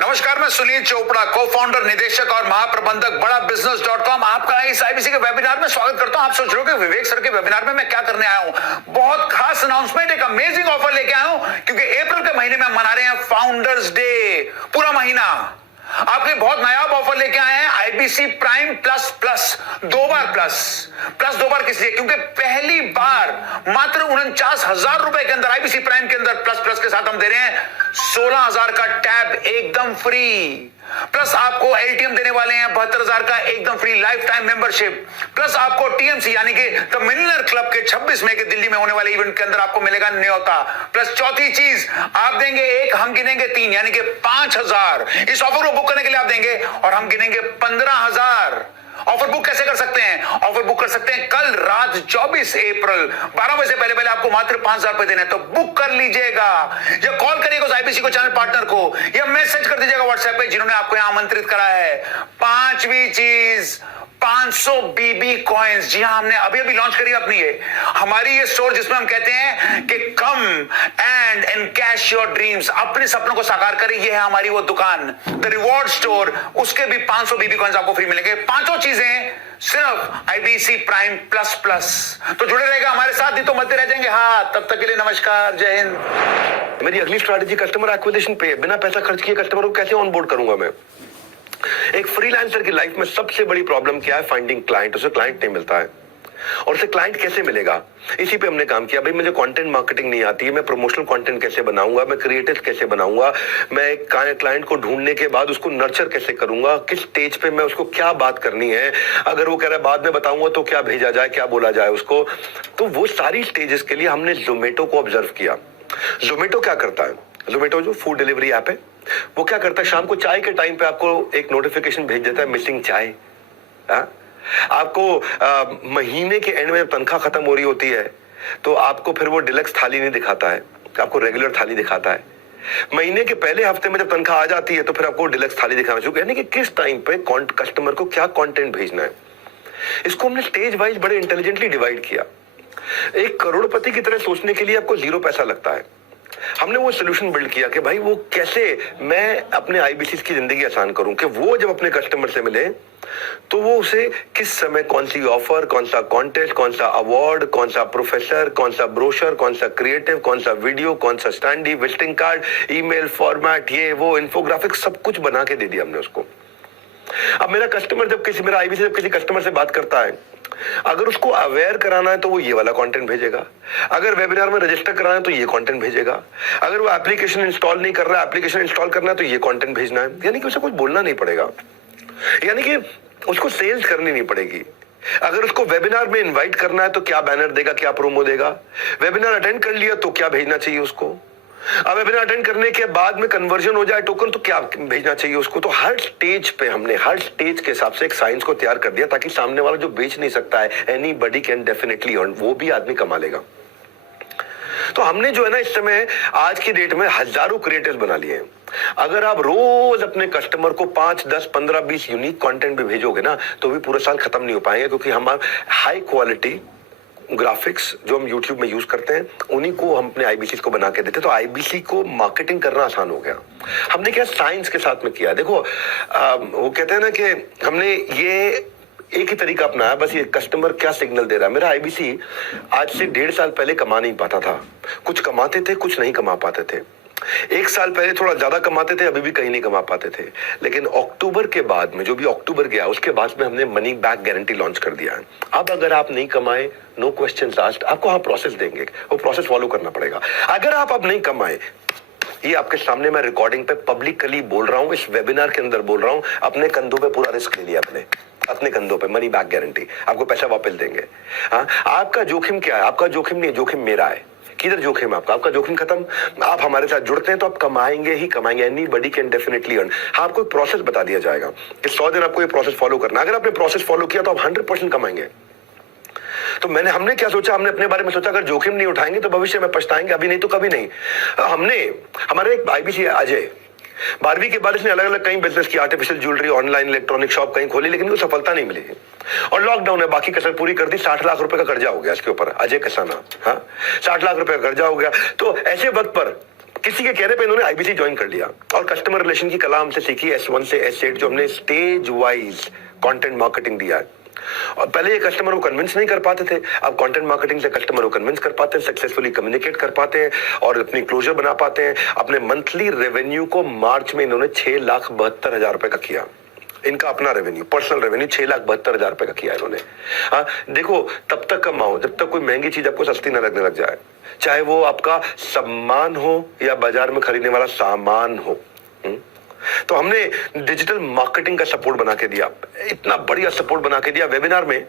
नमस्कार, मैं सुनील चोपड़ा, को फाउंडर, निदेशक और महाप्रबंधक बड़ा बिजनेस.com आपका इस आईबीसी के वेबिनार में स्वागत करता हूं। आप सोच रहे हो कि विवेक सर के वेबिनार में मैं क्या करने आया हूं? बहुत खास अनाउंसमेंट, एक अमेजिंग ऑफर लेके आया हूं क्योंकि अप्रैल के महीने में हम मना रहे हैं फाउंडर्स डे। पूरा महीना आपके बहुत नायाब ऑफर लेके आए हैं। आईबीसी प्राइम प्लस प्लस 2 बार प्लस 2 बार किस लिए? क्योंकि पहली बार मात्र 49,000 रुपए के अंदर आईबीसी प्राइम के अंदर प्लस प्लस के साथ हम दे रहे हैं 16,000 का टैब एकदम फ्री। प्लस आपको एलटीएम देने वाले हैं 72,000 का एकदम free life time membership. Plus आपको टीएमसी यानी कि द मिलियनर क्लब के 26 मई के दिल्ली में होने वाले इवेंट के अंदर आपको मिलेगा न्योता। प्लस चौथी चीज आप देंगे 1, हम गिनेंगे 3 यानी कि 5,000। इस ऑफर को बुक करने के लिए आप देंगे और हम गिनेंगे 15,000। ऑफर बुक कैसे कर सकते हैं? ऑफर बुक कर सकते हैं कल रात 24 अप्रैल 12 बजे से पहले आपको मात्र 5,000 रुपए देने हैं, तो बुक कर लीजिएगा या कॉल करिएगा उस आईबीसी को चैनल पार्टनर को या मैसेज कर दीजिएगा व्हाट्सएप पे जिन्होंने आपको यहां आमंत्रित करा है। पांचवी चीज 500 बीबी कॉइन्स। जी हां, हमने अभी अभी लॉन्च करी अपनी हमारी ये स्टोर जिसमें हम कहते हैं कि come and cash your dreams, अपने सपनों को साकार करें। ये है हमारी वो दुकान द रिवॉर्ड स्टोर, उसके भी 500 बीबी कॉइन्स आपको फ्री मिलेंगे। पांचों चीजें सिर्फ आईबीसी प्राइम प्लस प्लस। तो जुड़े रहेगा हमारे साथ, नहीं तो मध्य रह जाएंगे। हाँ, तब तक के लिए नमस्कार, जय हिंद। मेरी अगली स्ट्रैटेजी कस्टमर एक्विजिशन पे, बिना पैसा खर्च किए कस्टमर को कैसे ऑनबोर्ड करूंगा मैं। एक फ्रीलांसर की लाइफ में सबसे बड़ी प्रॉब्लम क्या है? Finding client. उसे क्लाइंट नहीं मिलता है और उसे क्लाइंट कैसे मिलेगा, इसी पे हमने काम किया। भाई मुझे कंटेंट मार्केटिंग नहीं आती है, मैं प्रमोशनल कंटेंट कैसे बनाऊंगा, मैं क्रिएटिव कैसे बनाऊंगा, मैं एक क्लाइंट को ढूंढने के बाद उसको नर्चर कैसे करूंगा, किस स्टेज पे मैं उसको क्या बात करनी है, अगर वो कह रहा है बाद में बताऊंगा तो क्या भेजा जाए, क्या बोला जाए उसको। तो वो सारी स्टेजेस के लिए हमने जोमेटो को ऑब्जर्व किया। जोमेटो क्या करता है? जोमेटो जो फूड डिलीवरी ऐप है वो क्या करता है, शाम को चाय के टाइम पे आपको एक नोटिफिकेशन भेज देता है, मिसिंग चाय। आपको महीने के एंड में जब तनख्वाह खत्म हो रही होती है तो आपको फिर वो डिलक्स थाली नहीं दिखाता है, आपको रेगुलर थाली दिखाता है। महीने के पहले हफ्ते में जब तनख्वाह आ जाती है तो फिर आपको डिलक्स थाली दिखाना चाहिए, यानी कि किस टाइम पे कस्टमर को क्या कंटेंट भेजना है। इसको हमने स्टेज वाइज बड़े इंटेलिजेंटली डिवाइड किया। एक करोड़पति की तरह सोचने के लिए आपको 0 पैसा लगता है। हमने वो सोल्यूशन बिल्ड किया कि भाई वो कैसे मैं अपने आईबीसी की जिंदगी आसान करूं कि वो जब अपने कस्टमर से मिले तो वो उसे किस समय कौन सी ऑफर, कौन सा कॉन्टेस्ट, कौन सा अवार्ड, कौन सा प्रोफेसर, कौन सा ब्रोशर, कौन सा क्रिएटिव, कौन सा वीडियो, कौन सा standee, visiting card, email format, ये वो इन्फोग्राफिक सब कुछ बना के दे दिया हमने उसको। अब मेरा आईबीसी जब किसी कस्टमर से बात करता है, अगर उसको अवेयर कराना है तो वो ये वाला कंटेंट भेजेगा, अगर वेबिनार में रजिस्टर कराना है तो ये कंटेंट भेजेगा, अगर वो एप्लीकेशन इंस्टॉल नहीं कर रहा है, एप्लीकेशन इंस्टॉल करना है तो ये कंटेंट भेजना है। यानी कि उसे कुछ बोलना नहीं पड़ेगा, यानी कि उसको सेल्स करनी नहीं पड़ेगी। अगर उसको वेबिनार में इनवाइट करना है तो क्या बैनर देगा, क्या प्रोमो देगा, वेबिनार अटेंड कर लिया तो क्या भेजना चाहिए उसको, अब वेबिनार अटेंड करने के बाद में कन्वर्जन हो जाए टोकन तो क्या भेजना चाहिए उसको। तो हर स्टेज पे हमने हर स्टेज के हिसाब से एक साइंस को तैयार कर दिया ताकि सामने वाला जो बेच नहीं सकता है, एनीबॉडी कैन डेफिनेटली अर्न, वो भी आदमी कमा लेगा। तो हमने जो है ना इस समय आज की डेट में हजारों क्रिएटर्स बना लिए हैं। अगर आप रोज अपने कस्टमर को 5, 10, 15, 20 यूनिक कंटेंट भी भेजोगे ना तो भी पूरा साल खत्म नहीं हो पाएंगे, क्योंकि हम हाई क्वालिटी ग्राफिक्स जो हम YouTube में यूज करते हैं उन्हीं को हम अपने आईबीसी को बना के देते, तो आईबीसी को मार्केटिंग करना आसान हो गया। हमने क्या साइंस के साथ में किया। देखो वो कहते हैं ना कि हमने ये एक ही तरीका अपनाया, बस ये कस्टमर क्या सिग्नल दे रहा है। मेरा आईबीसी आज से 1.5 साल पहले कमा नहीं पाता था, कुछ कमाते थे कुछ नहीं कमा पाते थे। 1 साल पहले थोड़ा ज्यादा कमाते थे, अभी भी कहीं नहीं कमा पाते थे। लेकिन अक्टूबर के बाद में, जो भी अक्टूबर गया उसके बाद में हमने मनी बैक गारंटी लॉन्च कर दिया है। अब अगर आप नहीं कमाए, नो क्वेश्चंस आस्क्ड, आपको हाँ प्रोसेस देंगे, वो प्रोसेस फॉलो करना पड़ेगा। अगर आप अब नहीं कमाए, ये आपके सामने मैं रिकॉर्डिंग पे पब्लिकली बोल रहा हूं, इस वेबिनार के अंदर बोल रहा हूं, अपने कंधों पे पूरा रिस्क ले लिया, अपने कंधों पे मनी बैक गारंटी, आपको पैसा वापस देंगे। हाँ, आपका जोखिम क्या है? आपका जोखिम नहीं, जोखिम मेरा है किधर जोखिम है आपका? आपका जोखिम खत्म। आप हमारे साथ जुड़ते हैं तो आप कमाएंगे ही कमाएंगे। Anybody can definitely earn. हाँ, आपको एक प्रोसेस बता दिया जाएगा कि 100 दिन आपको ये प्रोसेस फॉलो करना। अगर आपने प्रोसेस फॉलो किया तो आप 100% कमाएंगे। तो हमने क्या सोचा, हमने अपने बारे में सोचा अगर जोखिम नहीं उठाएंगे तो भविष्य में पछताएंगे, अभी नहीं तो कभी नहीं। हमारे एक आईबीसी अजय 12वीं के बाद इसने अलग अलग कई बिजनेस की, artificial jewellery, online electronic shop कहीं खोली, लेकिन वो सफलता नहीं मिली और लॉकडाउन है, बाकी कसर पूरी कर दी। 60 लाख रुपए का कर्जा हो गया इसके ऊपर, अजय कसाना। हाँ, 60 लाख रुपए का कर्जा हो गया। तो ऐसे वक्त पर किसी के कहने पे इन्होंने आईबीसी ज्वाइन कर लिया और कस्टमर रिलेशन की कला हमसे सीखी, S1 से S8, जो हमने स्टेज वाइज कंटेंट मार्केटिंग दिया है। और पहले ये कस्टमर को कन्विंस नहीं कर पाते थे, अब कंटेंट मार्केटिंग से कस्टमर को कन्विंस कर पाते हैं, सक्सेसफुली कम्युनिकेट कर पाते हैं और अपनी क्लोजर बना पाते हैं। अपने मंथली रेवेन्यू को मार्च में इन्होंने 6,72,000 रुपए का किया। इनका अपना रेवेन्यू, पर्सनल रेवेन्यू 6,72,000 रुपए का किया इन्होंने। हाँ, देखो, तब तक कमाओ जब तक कोई महंगी चीज आपको सस्ती न लगने लग जाए, चाहे वो आपका सम्मान हो या बाजार में खरीदने वाला सामान हो। तो हमने डिजिटल मार्केटिंग का सपोर्ट बना के दिया, इतना बढ़िया सपोर्ट बना के दिया वेबिनार में।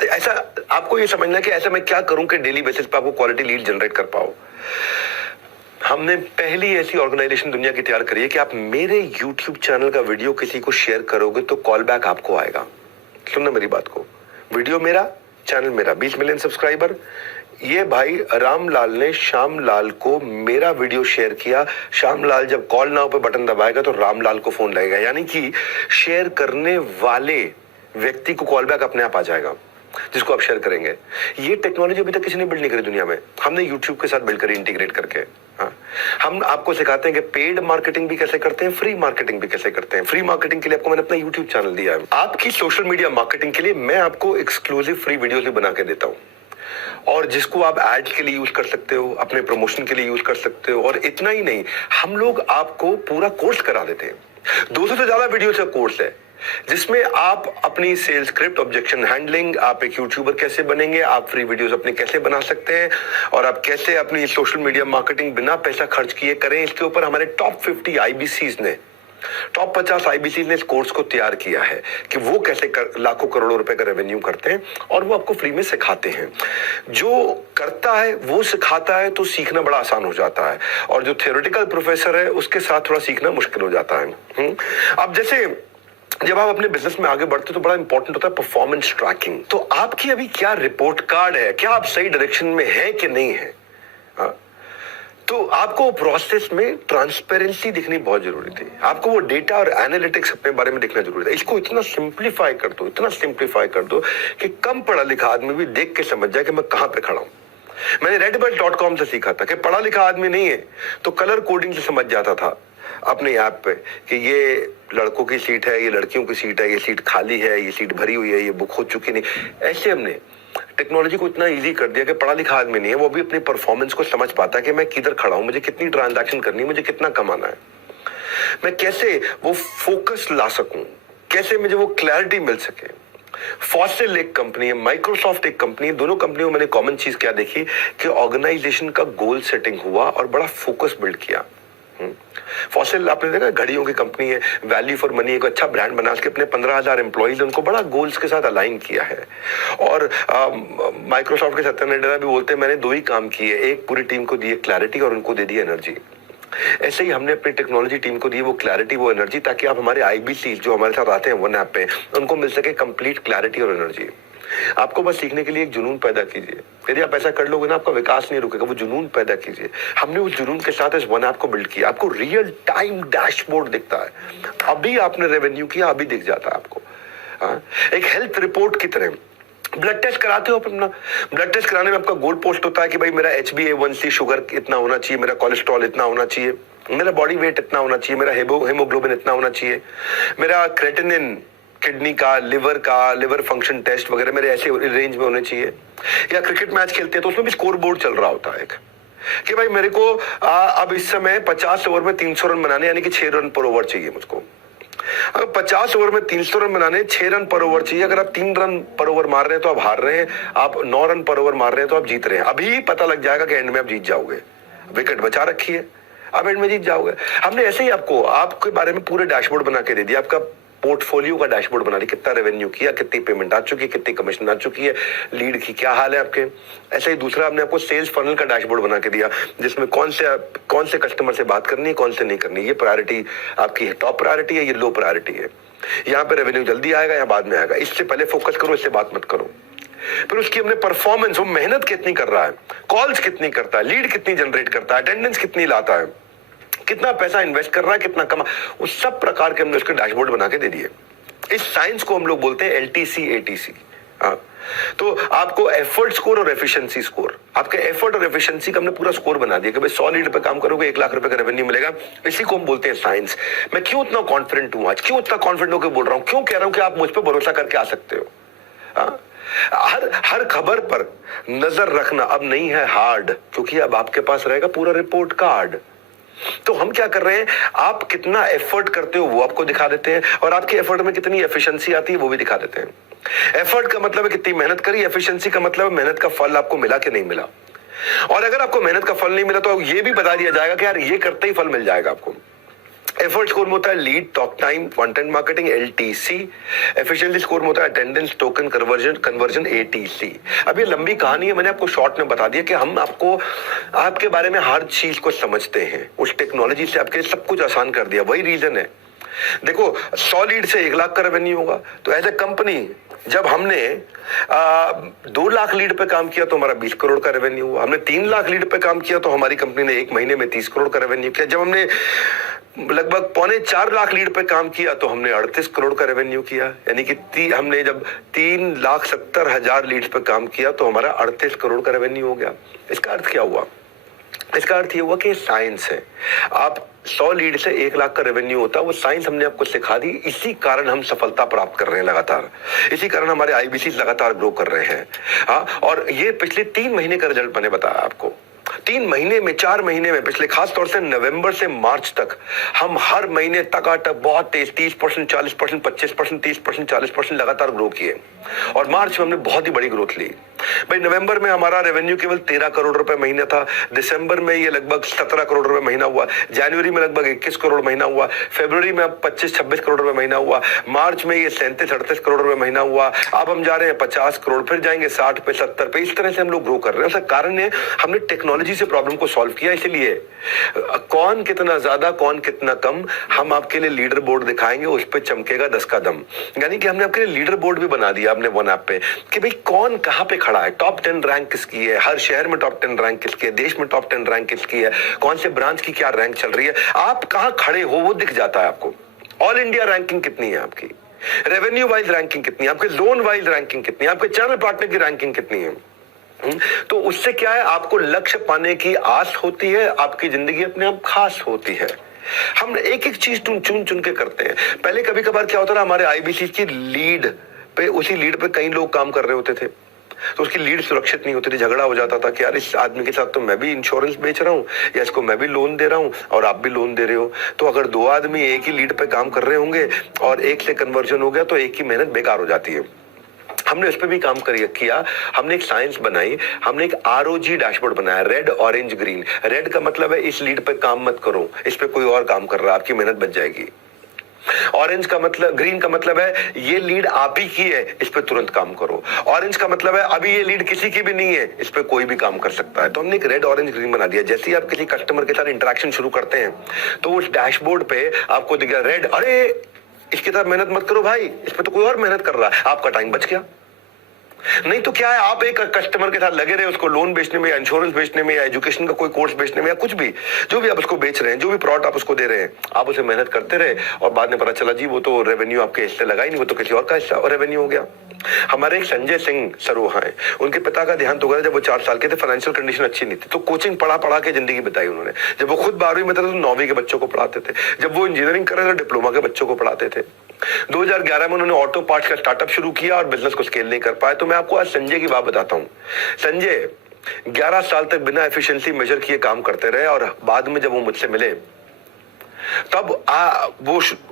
तो ऐसा आपको ये समझना कि ऐसा मैं क्या करूं कि डेली बेसिस पे आपको क्वालिटी लीड जनरेट कर पाओ। हमने पहली ऐसी ऑर्गेनाइजेशन दुनिया की तैयार करी है कि आप मेरे YouTube चैनल का वीडियो किसी को शेयर करोगे तो कॉल बैक आपको आएगा। सुनना मेरी बात को, वीडियो मेरा, चैनल मेरा, 20 मिलियन सब्सक्राइबर। ये भाई रामलाल ने श्यामलाल को मेरा वीडियो शेयर किया। श्यामलाल जब कॉल नाउ पे बटन दबाएगा तो रामलाल को फोन लगेगा, यानी कि शेयर करने वाले व्यक्ति को कॉल बैक अपने आप आ जाएगा जिसको आप शेयर करेंगे। ये टेक्नोलॉजी अभी तक किसी ने बिल्ड नहीं करी दुनिया में, हमने यूट्यूब के साथ बिल्ड करी, इंटीग्रेट करके। हाँ, हम आपको सिखाते हैं कि पेड मार्केटिंग भी कैसे करते हैं, फ्री मार्केटिंग भी कैसे करते हैं। फ्री मार्केटिंग के लिए आपको मैंने अपना यूट्यूब चैनल दिया है। आपकी सोशल मीडिया मार्केटिंग के लिए मैं आपको एक्सक्लूसिव फ्री वीडियोस भी बना के देता हूँ और जिसको आप एड्स के लिए यूज कर सकते हो, अपने प्रमोशन के लिए यूज कर सकते हो। और इतना ही नहीं, हम लोग आपको पूरा कोर्स करा देते हैं। 200 से ज्यादा वीडियो का कोर्स है जिसमें आप अपनी सेल्स स्क्रिप्ट, ऑब्जेक्शन हैंडलिंग, आप एक यूट्यूबर कैसे बनेंगे, आप फ्री वीडियोस अपने कैसे बना सकते हैं और आप कैसे अपनी सोशल मीडिया मार्केटिंग बिना पैसा खर्च किए करें। इसके ऊपर हमारे टॉप 50 आईबीसीज ने, टॉप 50 आईबीसी ने इस कोर्स को तैयार किया है कि वो कैसे लाखों करोड़ों रुपए का रेवेन्यू करते हैं और वो आपको फ्री में सिखाते हैं। जो करता है वो सिखाता है तो सीखना बड़ा आसान हो जाता है और जो थियोरेटिकल प्रोफेसर है उसके साथ थोड़ा सीखना मुश्किल हो जाता है। अब जैसे जब आप अपने बिजनेस में आगे बढ़ते हो तो बड़ा इंपॉर्टेंट होता है परफॉर्मेंस ट्रैकिंग। तो आपकी अभी क्या रिपोर्ट कार्ड है, क्या आप सही डायरेक्शन में है कि नहीं है। तो आपको प्रोसेस में ट्रांसपेरेंसी दिखनी बहुत जरूरी थी। आपको वो डेटा और एनालिटिक्स अपने बारे में देखना जरूरी था। इसको इतना सिंप्लीफाई कर दो, इतना सिंप्लीफाई कर दो कि कम पढ़ा लिखा आदमी भी देख के समझ जाए कि मैं कहां पे खड़ा हूं। मैंने redbelt.com से सीखा था कि पढ़ा लिखा आदमी नहीं है तो कलर कोडिंग से समझ जाता था अपने ऐप पे कि ये लड़कों की सीट है, ये लड़कियों की सीट है, ये सीट खाली है, ये सीट भरी हुई है, ये बुक हो चुकी नहीं। ऐसे हमने टेक्नोलॉजी को इतना इजी कर दिया कि पढ़ा लिखा आदमी नहीं है वो भी अपनी परफॉर्मेंस को समझ पाता है कि मैं किधर खड़ा हूं, मुझे कितनी ट्रांजैक्शन करनी है, मुझे कितना कमाना है, मैं कैसे वो फोकस ला सकूं, कैसे मुझे वो क्लैरिटी मिल सके। फॉसिल एक कंपनी है, माइक्रोसॉफ्ट एक कंपनी है, दोनों कंपनियों में मैंने कॉमन चीज क्या देखी कि ऑर्गेनाइजेशन का गोल सेटिंग हुआ और बड़ा फोकस बिल्ड किया। फॉसिल आपने देखा घड़ियों की कंपनी है, वैल्यू फॉर मनी एक अच्छा ब्रांड बना के अपने 15,000 एम्प्लॉइज उनको बड़ा गोल्स के साथ अलाइन किया है। और माइक्रोसॉफ्ट के सत्या नाडेला भी बोलते हैं मैंने दो ही काम किए, एक पूरी टीम को दिए क्लैरिटी और उनको दे दी एनर्जी। ऐसे ही हमने अपनी टेक्नोलॉजी टीम को दी वो क्लैरिटी, वो एनर्जी, ताकि आप हमारे आईबीसी जो हमारे साथ आते हैं वन ऐप पे उनको मिल सके कंप्लीट क्लैरिटी और एनर्जी। आपको बस सीखने के लिए एक जुनून पैदा कीजिए। यदि आप ऐसा कर लोगे ना आपका विकास नहीं रुकेगा, वो जुनून पैदा कीजिए। हमने उस जुनून के साथ इस वन ऐप को बिल्ड किया। आपको रियल टाइम डैशबोर्ड दिखता है, अभी आपने रेवेन्यू किया अभी दिख जाता है आपको। एक हेल्थ रिपोर्ट की तरह ब्लड टेस्ट कराते हो अपना, ब्लड टेस्ट कराने में आपका गोल पोस्ट होता है कि भाई मेरा HbA1c शुगर इतना होना चाहिए, मेरा कोलेस्ट्रॉल इतना होना चाहिए, मेरा बॉडी वेट इतना होना चाहिए, मेरा हेमोग्लोबिन इतना होना चाहिए, मेरा क्रेटिनिन किडनी का, लिवर फंक्शन टेस्ट वगैरह मेरे ऐसे रेंज में होने चाहिए। या क्रिकेट मैच खेलते हैं तो उसमें भी स्कोर बोर्ड चल रहा होता है एक कि भाई मेरे को अब इस समय 50 ओवर में 300 रन बनाने, यानी कि 6 रन पर ओवर चाहिए मुझको। अगर 50 ओवर में 300 रन बनाने 6 रन पर ओवर चाहिए, अगर आप 3 रन पर ओवर मार रहे हैं तो आप हार रहे हैं, आप 9 रन पर ओवर मार रहे हैं तो आप जीत रहे हैं। अभी पता लग जाएगा कि एंड में आप जीत जाओगे, विकेट बचा रखी है, आप एंड में जीत जाओगे। हमने ऐसे ही आपके बारे में पूरे डैशबोर्ड बना के दे दिया, आपका पोर्टफोलियो का डैशबोर्ड बना रही, कितना रेवेन्यू किया, कितनी पेमेंट आ चुकी है, कितनी कमीशन आ चुकी है, लीड की क्या हाल है आपके। ऐसे ही दूसरा हमने आपको सेल्स फनल का डैशबोर्ड बना के दिया, जिसमें कौन से कस्टमर से बात करनी है, कौन से नहीं करनी, ये प्रायोरिटी आपकी टॉप प्रायोरिटी है, ये लो प्रायोरिटी है, यहाँ पे रेवेन्यू जल्दी आएगा या बाद में आएगा, इससे पहले फोकस करो, इससे बात मत करो। फिर उसकी हमने परफॉर्मेंस, वो मेहनत कितनी कर रहा है, कॉल्स कितनी करता है, लीड कितनी जनरेट करता है, अटेंडेंस कितनी लाता है, कितना पैसा इन्वेस्ट कर रहा है, कितना कमा, उस सब प्रकार के हमने उसके डैशबोर्ड बना के दे दिए। इस साइंस को हम लोग बोलते हैं LTC ATC। तो आपको एफर्ट स्कोर और एफिशिएंसी स्कोर, आपके एफर्ट और एफिशिएंसी का हमने पूरा स्कोर बना दिया कि भाई 100 लीड पे काम करोगे 1 लाख रुपए का रेवेन्यू मिलेगा। इसी को हम बोलते हैं साइंस। मैं क्यों इतना कॉन्फिडेंट हूं आज, क्यों इतना कॉन्फिडेंट होकर बोल रहा हूं, क्यों कह रहा हूं कि आप मुझ पर भरोसा करके आ सकते हो। हर खबर पर नजर रखना अब नहीं है हार्ड, क्योंकि अब आपके पास रहेगा पूरा रिपोर्ट कार्ड। तो हम क्या कर रहे हैं, आप कितना एफर्ट करते हो वो आपको दिखा देते हैं, और आपके एफर्ट में कितनी एफिशिएंसी आती है वो भी दिखा देते हैं। एफर्ट का मतलब है कितनी मेहनत करी, एफिशिएंसी का मतलब है मेहनत का फल आपको मिला कि नहीं मिला। और अगर आपको मेहनत का फल नहीं मिला तो ये भी बता दिया जाएगा कि यार ये करते ही फल मिल जाएगा आपको। एफर्ट स्कोर में होता है lead, talk time, content marketing LTC। Efficiency score में होता है अटेंडेंस, टोकन कन्वर्जन ATC। अब ये लंबी कहानी है, मैंने आपको शॉर्ट में बता दिया कि हम आपको आपके बारे में हर चीज को समझते हैं, उस टेक्नोलॉजी से आपके सब कुछ आसान कर दिया। वही रीजन है, देखो 100 लीड से 1 लाख का रेवेन्यू होगा, तो एज ए कंपनी जब हमने 2 लाख लीड पे काम किया तो हमारा 20 करोड़ का रेवेन्यू हुआ। हमने 3 लाख लीड पे काम किया तो हमारी कंपनी ने 1 महीने में 30 करोड़ का रेवेन्यू किया। जब हमने लगभग 3.25 लाख लीड पे काम किया तो हमने 38 करोड़ का रेवेन्यू किया। यानी कि हमने जब 3,70,000 लीड पे काम किया तो हमारा 38 करोड़ का रेवेन्यू हो गया। इसका अर्थ क्या हुआ, इसका अर्थ ये हुआ कि साइंस है। आप 100 लीड से 1 लाख का रेवेन्यू होता है, वो साइंस हमने आपको सिखा दी। इसी कारण हम सफलता प्राप्त कर रहे हैं लगातार, इसी कारण हमारे IBC लगातार ग्रो कर रहे हैं। हाँ, और ये पिछले 3 महीने का रिजल्ट मैंने बताया आपको। 3 महीने में, 4 महीने में, पिछले खास तौर से नवंबर से मार्च तक हम हर महीने टकाटक बहुत तेज 30%, 40%, 25%, 30%, 40% लगातार ग्रो किए। और मार्च में हमने बहुत ही बड़ी ग्रोथ ली। भाई नवंबर में हमारा रेवेन्यू केवल 13 करोड़ रुपए महीना था, दिसंबर में ये लगभग 17 करोड़ रुपए महीना हुआ, जनवरी में लगभग 21 करोड़ महीना हुआ, फरवरी में 25-26 करोड़ रुपए महीना हुआ, मार्च में ये 37-38 करोड़ रुपए महीना हुआ। अब हम जा रहे हैं 50 करोड़, फिर जाएंगे 60 पे, 70 पे। इस तरह से हम लोग ग्रो कर रहे हैं। उसका कारण है हमने टेक्नोलॉजी से प्रॉब्लम को सॉल्व किया। इसलिए कौन कितना ज्यादा, कौन कितना कम, हम आपके लिए लीडर बोर्ड दिखाएंगे, उस पर चमकेगा 10 का दम। यानी कि हमने आपके लिए लीडर बोर्ड भी बना दिया अपने वन ऐप पे कि भाई कौन कहां पे खड़ा है, टॉप 10 रैंक किसकी है, हर शहर में टॉप 10 रैंक किसकी है, देश में टॉप 10 रैंक किसकी है, कौन से ब्रांच की क्या रैंक चल रही है, आप कहां खड़े हो वो दिख जाता है आपको। ऑल इंडिया रैंकिंग कितनी है आपकी, रेवेन्यू वाइज रैंकिंग कितनी है आपके, जोन वाइज रैंकिंग कितनी है आपके, चैनल पार्टनर की रैंकिंग कितनी है। तो उससे क्या है, आपको लक्ष्य पाने की आस होती है, आपकी जिंदगी अपने आप खास होती है। हम एक एक चीज चुन चुन के करते हैं। पहले कभी कभार क्या होता था, हमारे IBC की लीड पे, उसी लीड पे कई लोग काम कर रहे होते थे, तो उसकी लीड सुरक्षित नहीं होती थी। झगड़ा हो जाता था कि यार इस आदमी के साथ तो मैं भी इंश्योरेंस बेच रहा हूं, या इसको मैं भी लोन दे रहा हूं और आप भी लोन दे रहे हो। तो अगर 2 आदमी एक ही लीड पे काम कर रहे होंगे और एक से कन्वर्जन हो गया तो एक की मेहनत बेकार हो जाती है। हमने उस पर भी काम किया। हमने एक साइंस बनाई, हमने एक ROG डैशबोर्ड बनाया, रेड ऑरेंज ग्रीन। रेड का मतलब है इस लीड पे काम मत करो, इस पे कोई और काम कर रहा है, आपकी मेहनत बच जाएगी। ऑरेंज का मतलब, ग्रीन का मतलब है ये लीड आप ही की है, इस पे तुरंत काम करो। ऑरेंज का मतलब है अभी ये लीड किसी की भी नहीं है, इस पे कोई भी काम कर सकता है। तो हमने एक रेड ऑरेंज ग्रीन बना दिया। जैसे ही आप किसी कस्टमर के साथ इंटरेक्शन शुरू करते हैं तो उस डैशबोर्ड पे आपको दिख गया रेड, अरे इसकी तरह मेहनत मत करो भाई, इस पे तो कोई और मेहनत कर रहा है, आपका टाइम बच गया। नहीं तो क्या है, आप एक कस्टमर के साथ लगे रहे, उसको लोन बेचने में या इंश्योरेंस बेचने में या एजुकेशन का कोई कोर्स बेचने में या कुछ भी, जो भी आप उसको बेच रहे हैं, जो भी प्रोडक्ट आप उसको दे रहे हैं, आप उसे मेहनत करते रहे और बाद में पता चला जी वो तो रेवेन्यू आपके हिस्से लगा ही नहीं, वो तो किसी और का हिस्सा और रेवेन्यू हो गया। हमारे एक संजय सिंह सरोहा है, उनके पिता का देहांत हो गया जब वो 4 साल के थे, फाइनेंशियल कंडीशन अच्छी नहीं थी, तो कोचिंग पढ़ा के जिंदगी बिताई उन्होंने। जब वो खुद 12वीं में थे तो 9वीं के बच्चों को पढ़ाते थे, जब वो इंजीनियरिंग कर रहे थे डिप्लोमा के बच्चों को पढ़ाते थे। 2011 में उन्होंने ऑटो पार्ट्स का स्टार्टअप शुरू किया और बिजनेस को स्केल नहीं कर पाए। तो मैं आपको आज संजय की बात बताता हूं। संजय 11 साल तक बिना एफिशिएंसी मेजर किए काम करते रहे और बाद में जब वो मुझसे मिले तब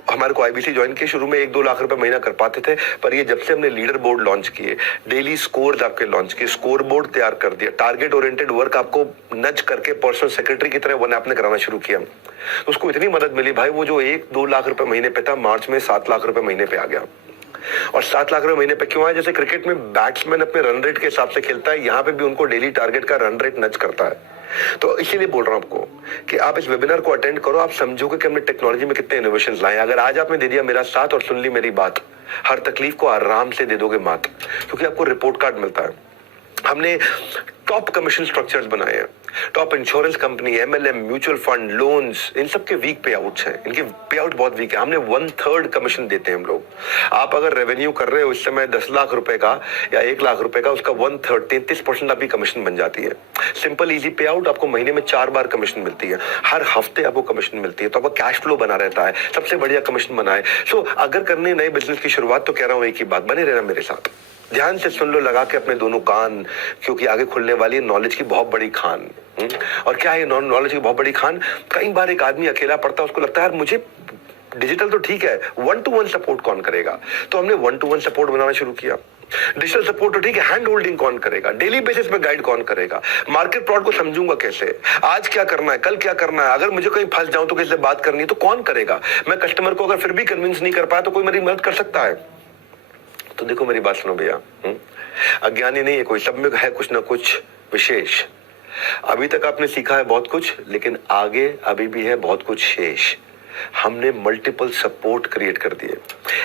हमारे को आईबीसी ज्वाइन किए, शुरू में 1-2 लाख रुपए महीना कर पाते थे, पर ये जब से हमने लीडर बोर्ड लॉन्च किए, डेली स्कोर्स आपके लॉन्च किए, स्कोर बोर्ड तैयार कर दिया, टारगेट ओरिएंटेड वर्क आपको नज करके पर्सनल सेक्रेटरी की तरह वन आपने कराना शुरू किया, तो उसको इतनी मदद मिली भाई, वो जो 1-2 लाख रुपए महीने पे था, मार्च में 7 लाख रुपए महीने पे आ गया। और 7 लाख रुपए महीने पे क्यों आया? जैसे क्रिकेट में बैट्समैन अपने रन रेट के हिसाब से खेलता है, यहाँ पे भी उनको डेली टारगेट का रन रेट नच करता है। तो इसीलिए बोल रहा हूं आपको कि आप इस वेबिनार को अटेंड करो, आप समझोगे कि हमने टेक्नोलॉजी में कितने इनोवेशंस लाए। अगर आज आपने दे दिया मेरा साथ और सुन ली मेरी बात, हर तकलीफ को आराम से दे दोगे मात, क्योंकि आपको रिपोर्ट कार्ड मिलता है। हमने टॉप कमीशन स्ट्रक्चर्स बनाए हैं, top insurance company, MLM, mutual fund, loans, इन सब के वीक पे आउट्स हैं, इनके पे आउट बहुत वीक है। हमने 1/3 कमीशन देते हैं हम लोग। आप अगर रेवेन्यू कर रहे हो इस समय 10 लाख रुपए का या 1 लाख रुपए का, उसका 1/3 33% आपकी कमीशन बन जाती है। सिंपल इजी पे आउट, आपको महीने में 4 बार कमीशन मिलती है, हर हफ्ते आपको कमीशन मिलती है, तो आपका कैश फ्लो बना रहता है, सबसे बढ़िया कमीशन बना है। सो अगर करने नए बिजनेस की शुरुआत, तो कह रहा हूं एक ही बात, बने रहना मेरे साथ, ध्यान से सुन लो लगा के अपने दोनों कान, क्योंकि आगे खुलने वाली है नॉलेज की बहुत बड़ी खान। और क्या है नॉलेज की बहुत बड़ी खान? कई बार एक आदमी अकेला पड़ता है, उसको लगता है यार मुझे डिजिटल तो ठीक है, 1-to-1 सपोर्ट कौन करेगा? तो हमने 1-to-1 सपोर्ट बनाना शुरू किया। डिजिटल सपोर्ट तो ठीक है, हैंड होल्डिंग कौन करेगा? डेली बेसिस पे गाइड कौन करेगा? मार्केट प्लॉट को समझूंगा कैसे? आज क्या करना है, कल क्या करना है? अगर मुझे कहीं फंस जाऊं तो किससे बात करनी है, तो कौन करेगा? मैं कस्टमर को अगर फिर भी कन्विंस नहीं कर पाया, तो कोई मेरी मदद कर सकता है? तो देखो मेरी बात सुनो भैया, अज्ञानी नहीं है कोई, सब में है कुछ ना कुछ विशेष। अभी तक आपने सीखा है बहुत कुछ, लेकिन आगे अभी भी है बहुत कुछ शेष। हमने मल्टीपल सपोर्ट क्रिएट कर दिए,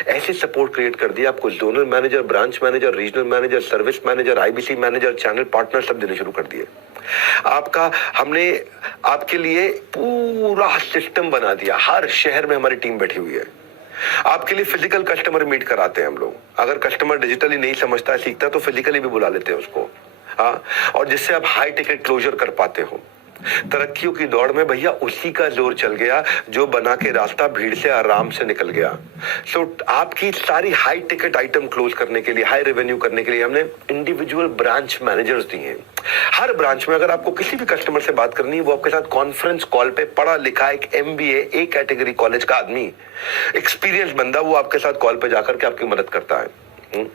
ऐसे सपोर्ट क्रिएट कर दिए, आपको zonal manager, branch manager, regional manager, service manager, IBC manager, channel partner सब देने शुरू कर दिए। हमने आपके लिए पूरा सिस्टम बना दिया, हर शहर में हमारी टीम बैठी हुई है। आपके लिए फिजिकल कस्टमर मीट कराते हैं हम लोग, अगर कस्टमर डिजिटली नहीं समझता है, सीखता है, तो फिजिकली भी बुला लेते हैं उसको, हाँ, और जिससे आप हाई टिकट क्लोजर कर पाते हो। तरक्कियों की दौड़ में भैया उसी का जोर चल गया जो बना के रास्ता भीड़ से आराम से निकल गया। सो आपकी सारी हाई टिकट आइटम क्लोज करने के लिए, हाई रेवेन्यू करने के लिए हमने इंडिविजुअल ब्रांच मैनेजर्स दिए हैं। हर ब्रांच में अगर आपको किसी भी कस्टमर से बात करनी है, वो आपके साथ कॉन्फ्रेंस कॉल पे पढ़ा लिखा एक MBA A कैटेगरी कॉलेज का आदमी, एक्सपीरियंस बंदा, वो आपके साथ कॉल पे जाकर के आपकी मदद करता है।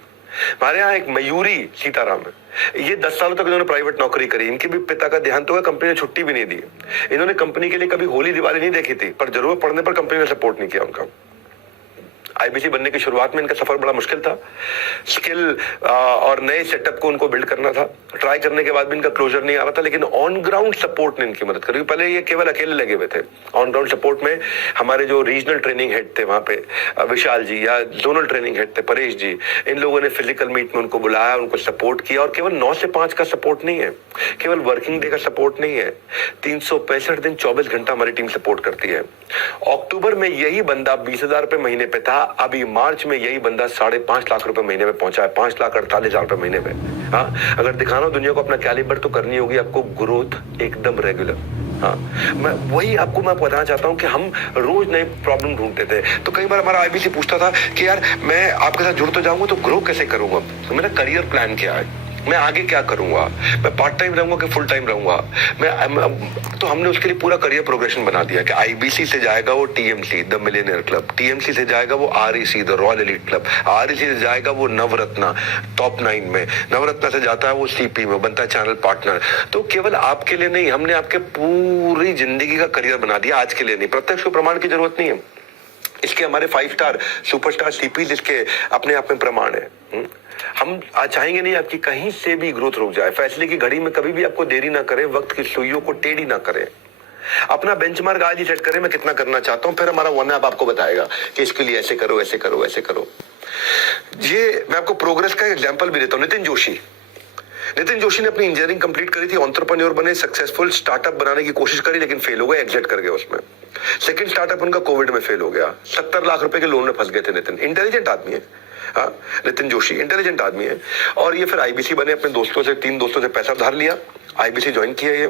हमारे यहाँ एक मयूरी सीताराम है, ये 10 सालों तक इन्होंने प्राइवेट नौकरी करी, इनके भी पिता का देहांत हुआ, कंपनी ने छुट्टी भी नहीं दी। इन्होंने कंपनी के लिए कभी होली दिवाली नहीं देखी थी, पर जरूरत पड़ने पर कंपनी ने सपोर्ट नहीं किया उनका। आईबीसी बनने की शुरुआत में इनका सफर बड़ा मुश्किल था, स्किल और नए सेटअप को उनको बिल्ड करना था, ट्राई करने के बाद भी इनका क्लोजर नहीं आ रहा था, लेकिन ऑन ग्राउंड सपोर्ट ने इनकी मदद करी। पहले ये केवल अकेले लगे हुए थे, ऑन ग्राउंड सपोर्ट में हमारे जो रीजनल ट्रेनिंग हेड थे वहां पे विशाल जी, या जोनल ट्रेनिंग हेड थे परेश जी, इन लोगों ने फिजिकल मीट में उनको बुलाया, उनको सपोर्ट किया। और केवल 9 से 5 का सपोर्ट नहीं है, केवल वर्किंग डे का सपोर्ट नहीं है, 365 दिन 24 घंटा हमारी टीम सपोर्ट करती है। अक्टूबर में यही बंदा 20,000 रुपए महीने पे था, अभी मार्च में यही बंदा 5.5 लाख रुपए महीने में पहुंचा है, 5,48,000 रुपए महीने में। हाँ, अगर दिखाना दुनिया को अपना कैलिबर, तो करनी होगी आपको ग्रोथ एकदम रेगुलर। हाँ, मैं बताना चाहता हूं कि हम रोज नए प्रॉब्लम ढूंढते थे। तो कई बार हमारा आईबीसी पूछता था कि यार मैं आपके साथ जुड़ तो जाऊंगा, तो ग्रो कैसे करूंगा, तो मेरा करियर प्लान क्या है, मैं आगे क्या करूंगा, मैं पार्ट टाइम रहूंगा कि फुल टाइम रहूंगा, तो हमने उसके लिए पूरा करियर प्रोग्रेशन बना दिया कि आईबीसी से जाएगा वो TMC the millionaire club, TMC से जाएगा वो REC the royal elite club, REC से जाएगा वो नवरत्ना टॉप 9 में, नवरत्ना से जाता है वो CP में, बनता है चैनल पार्टनर। तो केवल आपके लिए नहीं, हमने आपके पूरी जिंदगी का करियर बना दिया, आज के लिए नहीं। प्रत्यक्ष को प्रमाण की जरूरत नहीं है, इसके हमारे 5 स्टार सुपरस्टार CP इसके अपने आप में प्रमाण है। हम चाहेंगे नहीं आपकी कहीं से भी ग्रोथ रुक जाए। फैसले की घड़ी में कभी भी आपको देरी ना करें, वक्त की सुइयों को टेढ़ी ना करें, अपना बेंचमार्क आज ही सेट करें, मैं कितना करना चाहता हूं, फिर हमारा वन ऐप आपको बताएगा कि इसके लिए ऐसे करो, ऐसे करो, ऐसे करो। ये मैं आपको प्रोग्रेस का एग्जांपल भी देता हूं। नितिन जोशी ने अपनी इंजीनियरिंग कंप्लीट करी थी, एंटरप्रेन्योर बने, सक्सेसफुल स्टार्टअप बनाने की कोशिश करी, लेकिन फेल हो गए, एग्जिट कर गए उसमें। सेकंड स्टार्टअप उनका कोविड में फेल हो गया, 70 लाख रुपए के लोन में फंस गए थे। नितिन इंटेलिजेंट आदमी है, हाँ, नितिन जोशी इंटेलिजेंट आदमी है। और ये फिर आईबीसी बने, अपने 3 दोस्तों से पैसा उधार लिया, आईबीसी ज्वाइन किया। ये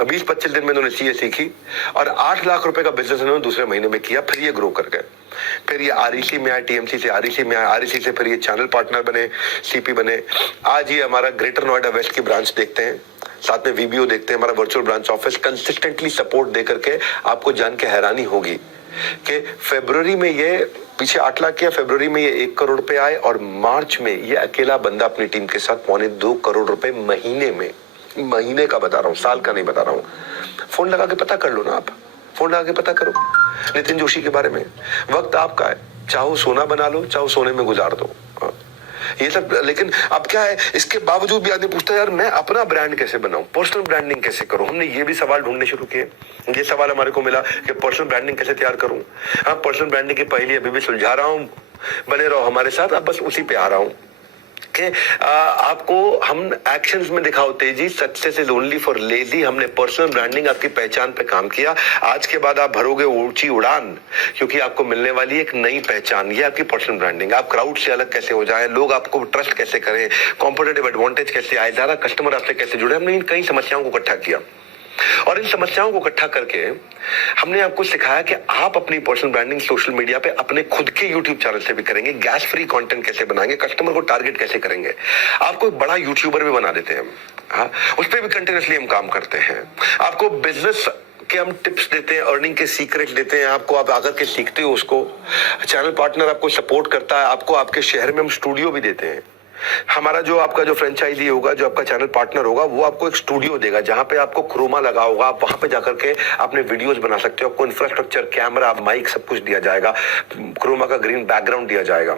20-25 दिन में उन्होंने CA सीखी और 8 लाख रुपए का बिजनेस उन्होंने दूसरे महीने में किया। फिर ये ग्रो कर गए, फिर ये REC में आए, TMC से REC में आए, REC से फिर ये चैनल पार्टनर बने, CP बने। आज ये हमारा ग्रेटर नोएडा वेस्ट की ब्रांच देखते हैं, साथ में VBO देखते हैं, हमारा virtual branch office consistently support दे करके आपको जान के हैरानी होगी कि फरवरी में ये पीछे 8 लाख किया, फरवरी में ये 1 करोड़ रुपए आए और मार्च में ये अकेला बंदा अपनी टीम के साथ 2.25 करोड़ रुपए महीने का बता रहा हूँ, साल का नहीं बता रहा हूँ। फोन लगा के पता कर लो ना, आप फोन लगा के पता करो नितिन जोशी के बारे में। वक्त आपका है, चाहो सोना बना लो, चाहो सोने में गुजार दो, ये सब। लेकिन अब क्या है, इसके बावजूद भी आदमी पूछता है यार मैं अपना ब्रांड कैसे बनाऊं, पर्सनल ब्रांडिंग कैसे करूं। हमने ये भी सवाल ढूंढने शुरू किए। ये सवाल हमारे को मिला कि पर्सनल ब्रांडिंग कैसे तैयार करूं। हाँ, पर्सनल ब्रांडिंग की पहली अभी भी सुलझा रहा हूं, बने रहो हमारे साथ। अब बस उसी पे आ रहा हूं कि आपको हम एक्शंस में दिखाओ तेजी, success is only for lazy. हमने पर्सनल ब्रांडिंग आपकी पहचान पे काम किया। आज के बाद आप भरोगे ऊंची उड़ान, क्योंकि आपको मिलने वाली एक नई पहचान, ये आपकी पर्सनल ब्रांडिंग। आप क्राउड से अलग कैसे हो जाएं, लोग आपको ट्रस्ट कैसे करें, कॉम्पिटिटिव एडवांटेज कैसे आए, ज्यादा कस्टमर आपसे कैसे जुड़े। हमने इन कई समस्याओं को इकट्ठा किया और इन समस्याओं को इकट्ठा करके हमने आपको सिखाया कि आप अपनी पर्सनल ब्रांडिंग सोशल मीडिया पे अपने खुद के यूट्यूब चैनल से भी करेंगे। गैस फ्री कंटेंट कैसे बनाएंगे, कस्टमर को टारगेट कैसे करेंगे, आपको एक बड़ा यूट्यूबर भी बना देते हैं। हाँ, उस पर भी कंटिन्यूसली हम काम करते हैं। आपको बिजनेस के हम टिप्स देते हैं, अर्निंग के सीक्रेट देते हैं आपको, आप आकर के सीखते हो उसको। चैनल पार्टनर आपको सपोर्ट करता है, आपको आपके शहर में हम स्टूडियो भी देते हैं। हमारा जो आपका जो फ्रेंचाइजी होगा, जो आपका चैनल पार्टनर होगा, वो आपको एक स्टूडियो देगा जहां पे आपको क्रोमा लगा होगा। आप वहां पे जाकर के अपने वीडियोस बना सकते हो। आपको इंफ्रास्ट्रक्चर, कैमरा, माइक सब कुछ दिया जाएगा, क्रोमा का ग्रीन बैकग्राउंड दिया जाएगा।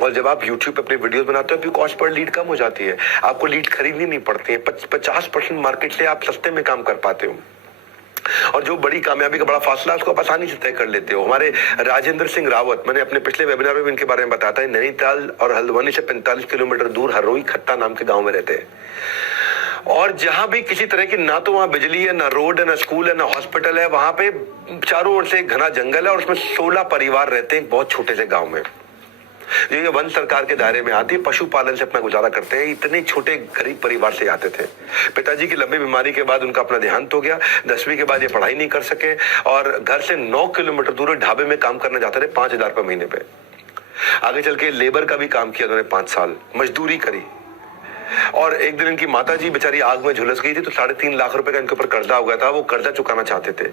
और जब आप YouTube पे अपने वीडियोस बनाते हो, आपकी कॉस्ट पर लीड कम हो जाती है, आपको लीड खरीदनी नहीं पड़ती है। 50% मार्केट से आप सस्ते में काम कर पाते हो और जो बड़ी कामयाबी का बड़ा फासला उसको आप आसानी से तय कर लेते हो। हमारे राजेंद्र सिंह रावत, मैंने अपने पिछले वेबिनार में भी इनके बारे में बताया था, नैनीताल और हल्द्वानी से 45 किलोमीटर दूर हरोई खट्टा नाम के गांव में रहते हैं। और जहां भी किसी तरह की ना तो वहां बिजली है, ना रोड है, ना स्कूल है, ना हॉस्पिटल है, वहां पे चारों ओर से घना जंगल है और उसमें 16 परिवार रहते हैं बहुत छोटे से गाँव में। ये वन सरकार के दायरे में आती है, पशुपालन से अपना गुजारा करते हैं। इतने छोटे गरीब परिवार से आते थे। पिताजी की लंबी बीमारी के बाद उनका अपना देहांत हो गया। 10वीं के बाद ये पढ़ाई नहीं कर सके और घर से 9 किलोमीटर दूर ढाबे में काम करना चाहते थे 5,000 रुपए महीने पे। आगे चल के लेबर का भी काम किया उन्होंने, 5 साल मजदूरी करी। और एक दिन इनकी माताजी बेचारी आग में झुलस गई थी, तो 3.5 लाख रुपए का इनके ऊपर कर्जा हो गया था। वो कर्जा चुकाना चाहते थे।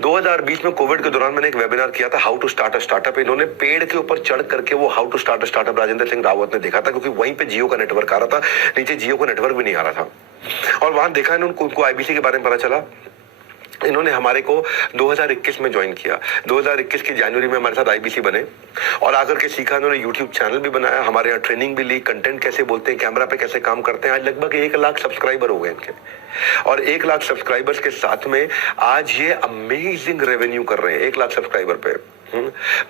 2020 में कोविड के दौरान मैंने एक वेबिनार किया था, how to start a startup. इन्होंने पेड़ के ऊपर चढ़ करके वो how to start a startup Rajendra Singh Rawat ने देखा था, क्योंकि वहीं पे जियो का नेटवर्क आ रहा था, नीचे जियो का नेटवर्क भी नहीं आ रहा था। और वहां देखा इन्होंने, उनको IBC के बारे में पता चला। इन्होंने हमारे को 2021 में ज्वाइन किया। 2021 की जनवरी में हमारे साथ IBC बने और आकर के सीखा। इन्होंने यूट्यूब चैनल भी बनाया, हमारे यहाँ ट्रेनिंग भी ली, कंटेंट कैसे बोलते हैं, कैमरा पे कैसे काम करते हैं। आज लगभग 1 लाख सब्सक्राइबर हो गए इनके और 1 लाख सब्सक्राइबर्स के साथ में आज ये अमेजिंग रेवेन्यू कर रहे हैं 1 लाख सब्सक्राइबर पे।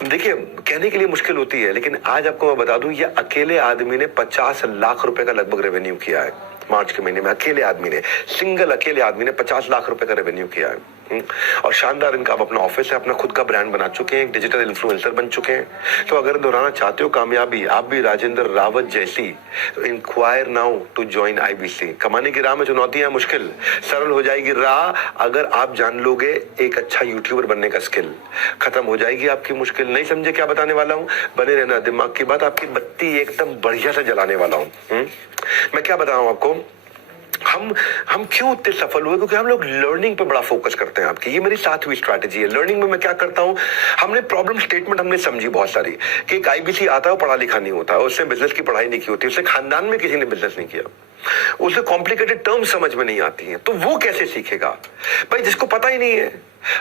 देखिए, कहने के लिए मुश्किल होती है, लेकिन आज आपको मैं बता दूं, ये अकेले आदमी ने 50 लाख रुपए का लगभग रेवेन्यू किया है मार्च के महीने में। अकेले आदमी ने, सिंगल अकेले आदमी ने 50 लाख रुपए का रेवेन्यू किया है। और शानदार इनका अपना ऑफिस है, अपना खुद का ब्रांड बना चुके हैं, डिजिटल इन्फ्लुएंसर बन चुके हैं। तो अगर दोहराना चाहते हो कामयाबी, आप भी राजेंद्र रावत जैसी, तो enquire now to join IBC। कमाने की राह में चुनौतियां मुश्किल, सरल हो जाएगी राह अगर आप जान लोगे एक अच्छा यूट्यूबर बनने का स्किल। खत्म हो जाएगी आपकी मुश्किल। नहीं समझे क्या बताने वाला हूं? बने रहना, दिमाग की बात, आपकी बत्ती एकदम बढ़िया से जलाने वाला हूं। मैं क्या बताऊं आपको, हम क्यों इतने सफल हुए? क्योंकि हम लोग लर्निंग पे बड़ा फोकस करते हैं आपकी। ये मेरी 7वीं स्ट्रैटेजी है। लर्निंग में मैं क्या करता हूं, हमने प्रॉब्लम स्टेटमेंट हमने समझी बहुत सारी कि एक IBC आता है, पढ़ा लिखा नहीं होता, उसने बिजनेस की पढ़ाई नहीं की होती, उससे खानदान में किसी ने बिजनेस नहीं किया, उसे कॉम्प्लिकेटेड टर्म समझ में नहीं आती है, तो वो कैसे सीखेगा भाई जिसको पता ही नहीं है।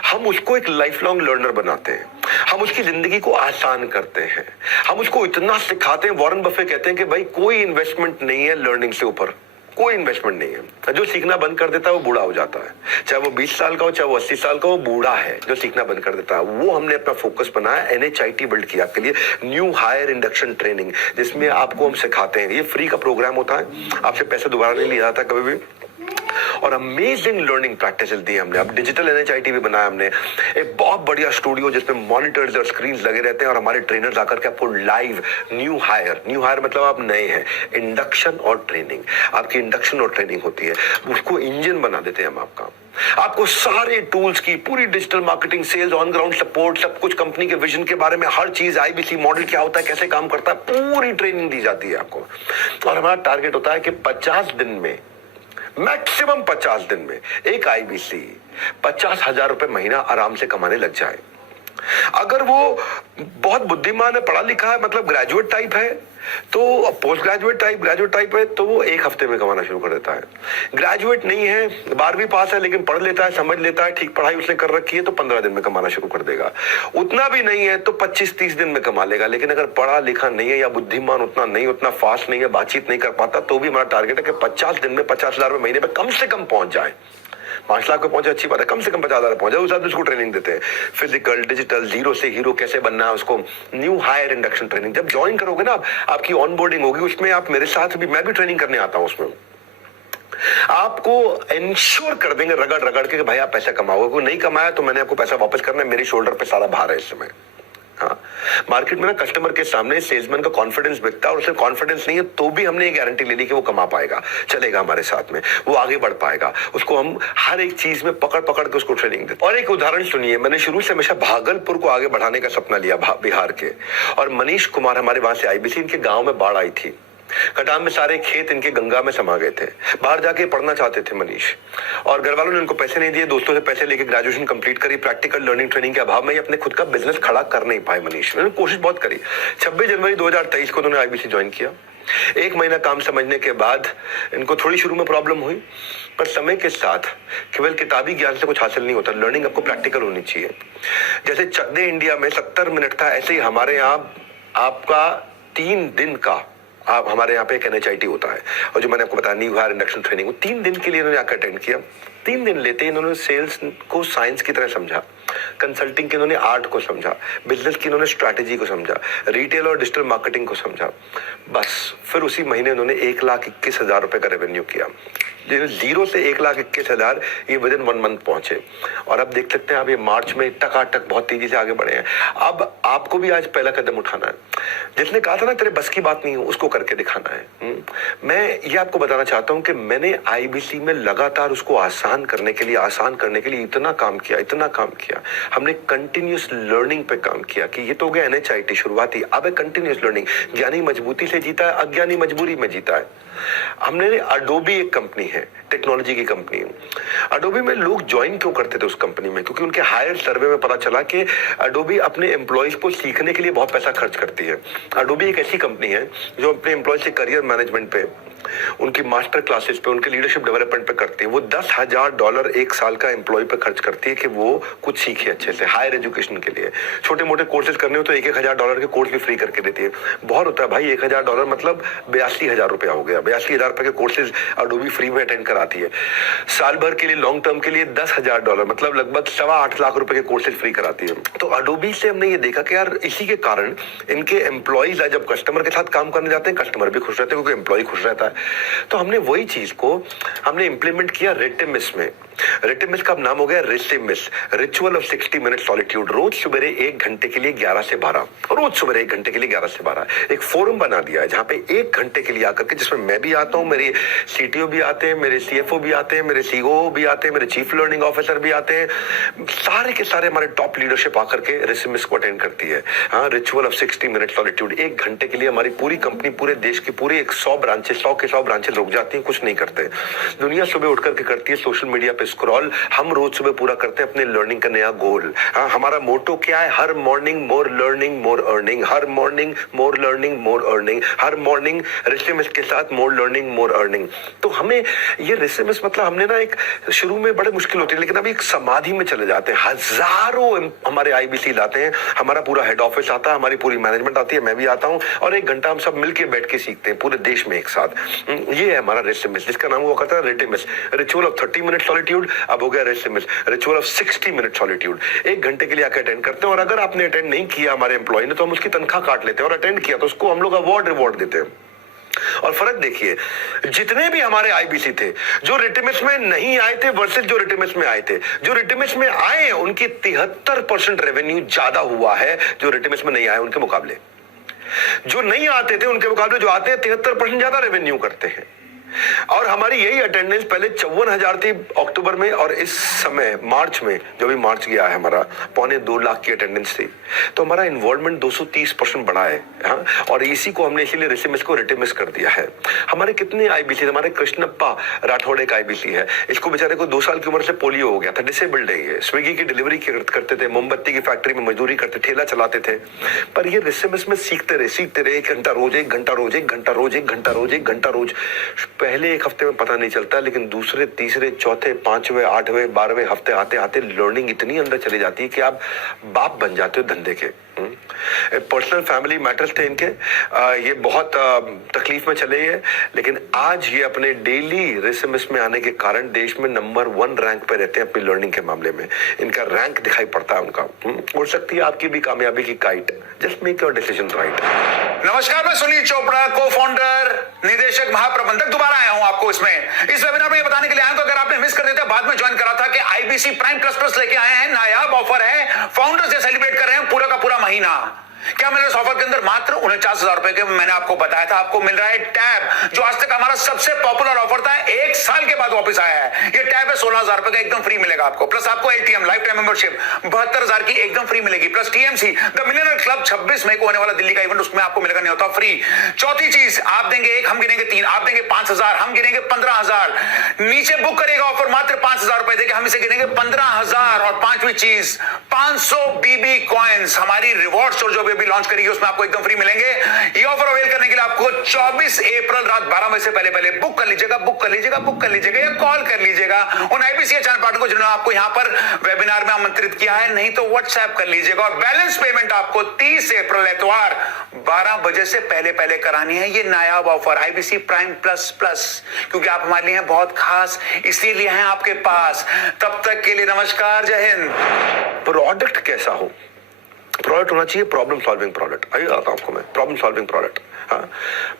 हम उसको एक लाइफ लॉन्ग लर्नर बनाते हैं, हम उसकी जिंदगी को आसान करते हैं, हम उसको इतना सिखाते हैं। वॉरेन बफे कहते हैं कि भाई कोई इन्वेस्टमेंट नहीं है लर्निंग से ऊपर, कोई इन्वेस्टमेंट नहीं है। जो सीखना बंद कर देता है वो बूढ़ा हो जाता है, चाहे वो 20 साल का हो, चाहे वो 80 साल का हो, बूढ़ा है जो सीखना बंद कर देता है। वो हमने अपना फोकस बनाया, NHIT बिल्ड किया आपके लिए, न्यू हायर इंडक्शन ट्रेनिंग, जिसमें आपको हम सिखाते हैं। ये फ्री का प्रोग्राम होता है, आपसे पैसे दोबारा नहीं लिया जाता कभी भी। और अमेजिंग लर्निंग प्रैक्टिसेस दी हमने। अब डिजिटल NHIT भी बनाया हमने, एक बहुत बढ़िया स्टूडियो जिसमें मॉनिटर्स और स्क्रीन्स लगे रहते हैं और हमारे ट्रेनर्स आकर के आपको लाइव न्यू हायर मतलब आप नए हैं, इंडक्शन और ट्रेनिंग, आपकी इंडक्शन और ट्रेनिंग होती है, उसको इंजन बना देते हैं हम आपका। आपको सारे टूल्स की, पूरी digital marketing, sales, on ground support, सब कुछ, कंपनी के विजन के बारे में हर चीज, IBC मॉडल क्या होता है, कैसे काम करता है, पूरी ट्रेनिंग दी जाती है आपको। और हमारा टारगेट होता है कि 50 दिन में, मैक्सिमम 50 दिन में एक IBC 50,000 रुपए महीना आराम से कमाने लग जाए। अगर वो बहुत बुद्धिमान है, पढ़ा लिखा है, मतलब ग्रेजुएट टाइप है, तो पोस्ट ग्रेजुएट टाइप है, तो वो 1 हफ्ते में कमाना शुरू कर देता है। ग्रेजुएट नहीं है, 12वीं पास है, लेकिन पढ़ लेता है, समझ लेता है, ठीक पढ़ाई उसने कर रखी है, तो 15 दिन में कमाना शुरू कर देगा। उतना भी नहीं है तो 25-30 दिन में कमा लेगा। लेकिन अगर पढ़ा लिखा नहीं है या बुद्धिमान उतना नहीं, उतना फास्ट नहीं है, बातचीत नहीं कर पाता, तो भी हमारा टारगेट है कि 50 दिन में 50,000 रुपए महीने में कम से कम पहुंच जाए। 5 लाख पे पहुंचे अच्छी बात है, कम से कम 50,000 पहुंचे, उस हिसाब से उसको ट्रेनिंग देते हैं। फिजिकल, डिजिटल, जीरो से हीरो कैसे बनना है, उसको न्यू हायर इंडक्शन ट्रेनिंग। जब ज्वाइन करोगे ना, आपकी ऑनबोर्डिंग होगी, उसमें आप मेरे साथ भी, मैं भी ट्रेनिंग करने आता हूं उसमें। आपको इंश्योर कर देंगे रगड़ रगड़ के कि भाई आप पैसा कमाओगे। कोई नहीं कमाया तो मैंने आपको पैसा वापस करना है, मेरे शोल्डर पे सारा भार है इस समय। हाँ, मार्केट में ना कस्टमर के सामने सेल्समैन का कॉन्फिडेंस बिकता है, और उसे कॉन्फिडेंस नहीं है तो भी हमने ये गारंटी ले ली कि वो कमा पाएगा, चलेगा हमारे साथ में, वो आगे बढ़ पाएगा। उसको हम हर एक चीज में पकड़ पकड़ के उसको ट्रेनिंग देते। और एक उदाहरण सुनिए, मैंने शुरू से हमेशा भागलपुर को आगे बढ़ाने का सपना लिया, बिहार के। और मनीष कुमार हमारे वहां से आईबीसी, इनके गांव में बाढ़ आई थी, खटाम में सारे खेत इनके गंगा में समा गए थे। बाहर जाके पढ़ना चाहते थे मनीष, और घर वालों ने उनको पैसे नहीं दिए, दोस्तों से पैसे लेके ग्रेजुएशन कंप्लीट करी। प्रैक्टिकल लर्निंग ट्रेनिंग के अभाव में ये अपने खुद का बिजनेस खड़ा कर नहीं पाए मनीष। उन्होंने कोशिश बहुत करी। 26 जनवरी 2023 को उन्होंने आईबीसी ज्वाइन किया। 1 महीना काम समझने के बाद इनको थोड़ी शुरू में प्रॉब्लम हुई, पर समय के साथ केवल किताबी ज्ञान से कुछ हासिल नहीं होता, लर्निंग आपको प्रैक्टिकल होनी चाहिए। जैसे चक दे इंडिया में 70 मिनट था, ऐसे ही हमारे यहाँ आपका 3 दिन का, आप हमारे यहाँ पे एक NHIT होता है, और जो मैंने आपको बताया न्यू हायर इंडक्शन ट्रेनिंग, वो 3 दिन के लिए इन्होंने आकर अटेंड किया। 3 दिन लेते ही इन्होंने सेल्स को साइंस की तरह समझा, कंसल्टिंग की इन्होंने आर्ट को समझा, बिजनेस की इन्होंने स्ट्रैटेजी को समझा, रिटेल और डिजिटल मार्केटिंग को समझा। बस फिर उसी महीने उन्होंने 1,21,000 रुपए का रेवेन्यू किया। जीरो से 1,21,000 ये विद इन 1 मंथ पहुंचे। और अब देख सकते हैं, आप ये मार्च में टकाटक बहुत तेजी से आगे बढ़े हैं। अब आपको भी आज पहला कदम उठाना है। जिसने कहा था ना तेरे बस की बात नहीं है, उसको करके दिखाना है। मैं ये आपको बताना चाहता हूं कि मैंने आईबीसी में लगातार उसको आसान करने के लिए इतना काम किया। हमने कंटिन्यूस लर्निंग पे काम किया कि ये तो हो गया NHIT शुरुआती, अब है कंटिन्यूस लर्निंग। ज्ञानी मजबूती से जीता है, अज्ञानी मजबूरी में जीता है। हमने अडोबी एक कंपनी है, टेक्नोलॉजी की कंपनी है। अडोबी में लोग ज्वाइन क्यों करते थे उस कंपनी में? क्योंकि उनके हायर सर्वे में पता चला कि अडोबी अपने एम्प्लॉयज को सीखने के लिए बहुत पैसा खर्च करती है। अडोबी एक ऐसी कंपनी है जो अपने एम्प्लॉयज के करियर मैनेजमेंट पे, उनकी मास्टर क्लासेस पे, उनके लीडरशिप डेवलपमेंट पे करती है। वो $10,000 1 साल का एम्प्लॉय पे खर्च करती है कि वो कुछ सीखे अच्छे से हायर एजुकेशन के लिए। छोटे मोटे कोर्सेज करने हो तो $1,000 के कोर्स भी फ्री करके देती है। बहुत होता है भाई, $1,000 मतलब 82,000 रुपया हो गया। 82,000 रुपए के कोर्सेज अडोबी फ्री में अटेंड कराती है। साल भर के लिए, लॉन्ग टर्म के लिए $10,000 मतलब लगभग 8.25 लाख रुपए के कोर्सेज फ्री कराती है। तो अडोबी से हमने ये देखा कि यार इसी के कारण इनके एम्प्लॉयज जब कस्टमर के साथ काम करने जाते हैं, कस्टमर भी खुश रहते हैं क्योंकि एम्प्लॉय खुश रहता है। तो हमने वही चीज को हमने इंप्लीमेंट किया रेटिमिस में। रेटिमिस का नाम हो गया रेसिमिस, रिचुअल ऑफ 60 मिनट सॉलिट्यूड। रोज सुबह 1 घंटे के लिए 11 से 12, रोज सुबह 1 घंटे के लिए 11 से 12 एक फोरम बना दिया है जहां पे 1 घंटे के लिए आकर के, जिसमें मैं भी आता हूं, मेरे CTO भी आते हैं, मेरे CFO भी आते हैं, मेरे CEO भी आते हैं, मेरे चीफ लर्निंग ऑफिसर भी आते हैं, सारे के सारे हमारे टॉप लीडरशिप आकर के रेसिमिस को अटेंड करती है। हाँ, रिचुअल ऑफ 60 मिनट सॉलिट्यूड। 1 घंटे के लिए हमारी पूरी कंपनी, पूरे देश की पूरे 100 ब्रांचेस, 100 के 100 ब्रांचेस रुक जाती हैं, कुछ नहीं करते। दुनिया सुबह उठ करके करती है सोशल मीडिया पे स्क्रॉल, हम रोज सुबह पूरा करते हैं अपने लर्निंग का नया गोल। हाँ, हमारा मोटो क्या है? हर morning more learning more earning, हर morning more learning more earning, हर मॉर्निंग रेसिमिस के साथ मोर लर्निंग मोर अर्निंग। तो हमें ये रेसिमिस मतलब हमने ना एक शुरू में बड़े मुश्किल होती है, लेकिन अभी एक समाधि में चले जाते हैं। हजारों हमारे आईबीसी लाते हैं, हमारा पूरा हेड ऑफिस आता है, हमारी पूरी मैनेजमेंट आती है, मैं भी आता हूँ, और 1 घंटा हम सब मिलकर बैठ के सीखते हैं पूरे देश में एक साथ। ये है हमारा रेसिमिस, जिसका नाम हुआ करता है रेटिमिस। रिचुअल ऑफ 30 मिनट सॉलिट्यूड अब हो गया रेसिमिस, रिचुअल ऑफ 60 मिनट सॉलिट्यूड। 1 घंटे के लिए आकर अटेंड करते हैं, और अगर आपने अटेंड नहीं किया हमारे एम्प्लॉय ने, तो हम उसकी तनख्वाह काट लेते हैं, और अटेंड किया तो उसको हम लोग अवार्ड रिवॉर्ड देते हैं। और फर्क देखिए, जितने भी हमारे आईबीसी थे जो रेटिमिस में नहीं आए थे वर्सेस जो रेटिमिस में आए थे, जो रेटिमिस में आए उनकी 73% रेवेन्यू ज्यादा हुआ है जो रेटिमिस में नहीं आए उनके मुकाबले। जो नहीं आते थे उनके मुकाबले जो आते हैं 73% ज्यादा रेवेन्यू करते हैं। और हमारी यही अटेंडेंस पहले 54,000 थी अक्टूबर में, और इस समय मार्च में, जो भी मार्च गया है, हमारा 2.25 लाख की अटेंडेंस थी। तो हमारा इन्वॉल्वमेंट 230% बढ़ा है। हाँ, और इसी को हमने इसीलिए रेसिमिस को रेटिमिस कर दिया है। हमारे कितने आईबीसी, हमारे कृष्णप्पा राठौड़ एक आईबीसी है, इसको बेचारे को 2 साल की उम्र से पोलियो हो गया था, डिसेबल्ड है ये। स्विगी की डिलीवरी करते थे, मोमबत्ती की फैक्ट्री में मजदूरी करते, ठेला चलाते थे, पर ये रेसिमिस में सीखते रहे 1 घंटा रोज, 1 घंटा रोज, 1 घंटा रोज, 1 घंटा रोज, 1 घंटा रोज। पहले 1 हफ्ते में पता नहीं चलता, लेकिन दूसरे, तीसरे, चौथे, 5वें, 8वें, 12वें हफ्ते आते आते लर्निंग इतनी अंदर चली जाती है कि आप बाप बन जाते हो धंधे के। पर्सनल फैमिली मैटर्स थे इनके, ये बहुत तकलीफ में चले हैं, लेकिन आज ये अपने डेली रेसिमिस में आने के कारण देश में नंबर 1 रैंक पे रहते हैं अपनी लर्निंग के मामले में। इनका रैंक दिखाई पड़ता है उनका। उड़ सकती है आपकी भी कामयाबी की kite. Just make your decision right. नमस्कार, मैं सुनील चोपड़ा, को फाउंडर, निदेशक, महाप्रबंधक, दोबारा आया हूं आपको इस वेबिनार में ये बताने के लिए आया हूं, अगर आपने मिस कर दिया, बाद में ज्वाइन करा था, कि आईबीसी प्राइम प्लस लेके आए हैं, नायाब ऑफर है, फाउंडर्स डे सेलिब्रेट कर रहे हैं पूरा का पूरा महीना। क्या मिल रहा है इस ऑफर के अंदर? मात्र 49,000 रुपए के, मैंने आपको बताया था, आपको मिल रहा है टैब, जो आज तक हमारा सबसे पॉपुलर ऑफर था, 1 साल के बाद वापस आया है। ये टैब है 16,000 रुपए का, एकदम फ्री मिलेगा आपको, प्लस आपको एटीएम लाइफ टाइम मेंबरशिप 72,000 की एकदम फ्री मिलेगी, plus TMC the millionaire club 26 मई को होने वाला दिल्ली का इवेंट, उसमें आपको मिलेगा नहीं होता फ्री। चौथी चीज, आप देंगे 1, हम गिनेंगे 3, आप देंगे 5,000, हम गिनेंगे 15,000। नीचे बुक करेगा ऑफर मात्र 5,000 रुपए देके, हम इसे गिनेंगे 15,000। और 5वीं चीज, 500 बीबी कॉइन्स हमारी रिवॉर्ड स्टोर जो भी लॉन्च करेगी, उसमें आपको एकदम फ्री मिलेंगे। ये ऑफर अवेल करने के लिए आपको 24 अप्रैल रात 12 बजे से पहले बुक कर लीजिएगा, या कॉल कर लीजिएगा उन आईबीसी चैनल पार्टनर को जिन्होंने आपको यहां पर वेबिनार में आमंत्रित किया है, नहीं तो व्हाट्सएप कर लीजिएगा। और बैलेंस पेमेंट आपको 30 अप्रैल एतवार 12 बजे से पहले करानी है। ये नायाब ऑफर आईबीसी प्राइम प्लस, क्योंकि आप हमारे लिए हैं बहुत खास, इसीलिए हैं आपके पास। तब तक के लिए नमस्कार, जय हिंद। प्रोडक्ट कैसा हो? प्रोडक्ट होना चाहिए प्रॉब्लम सॉल्विंग प्रोडक्ट। आइए आता हूं आपको मैं प्रॉब्लम सॉल्विंग प्रोडक्ट। हाँ,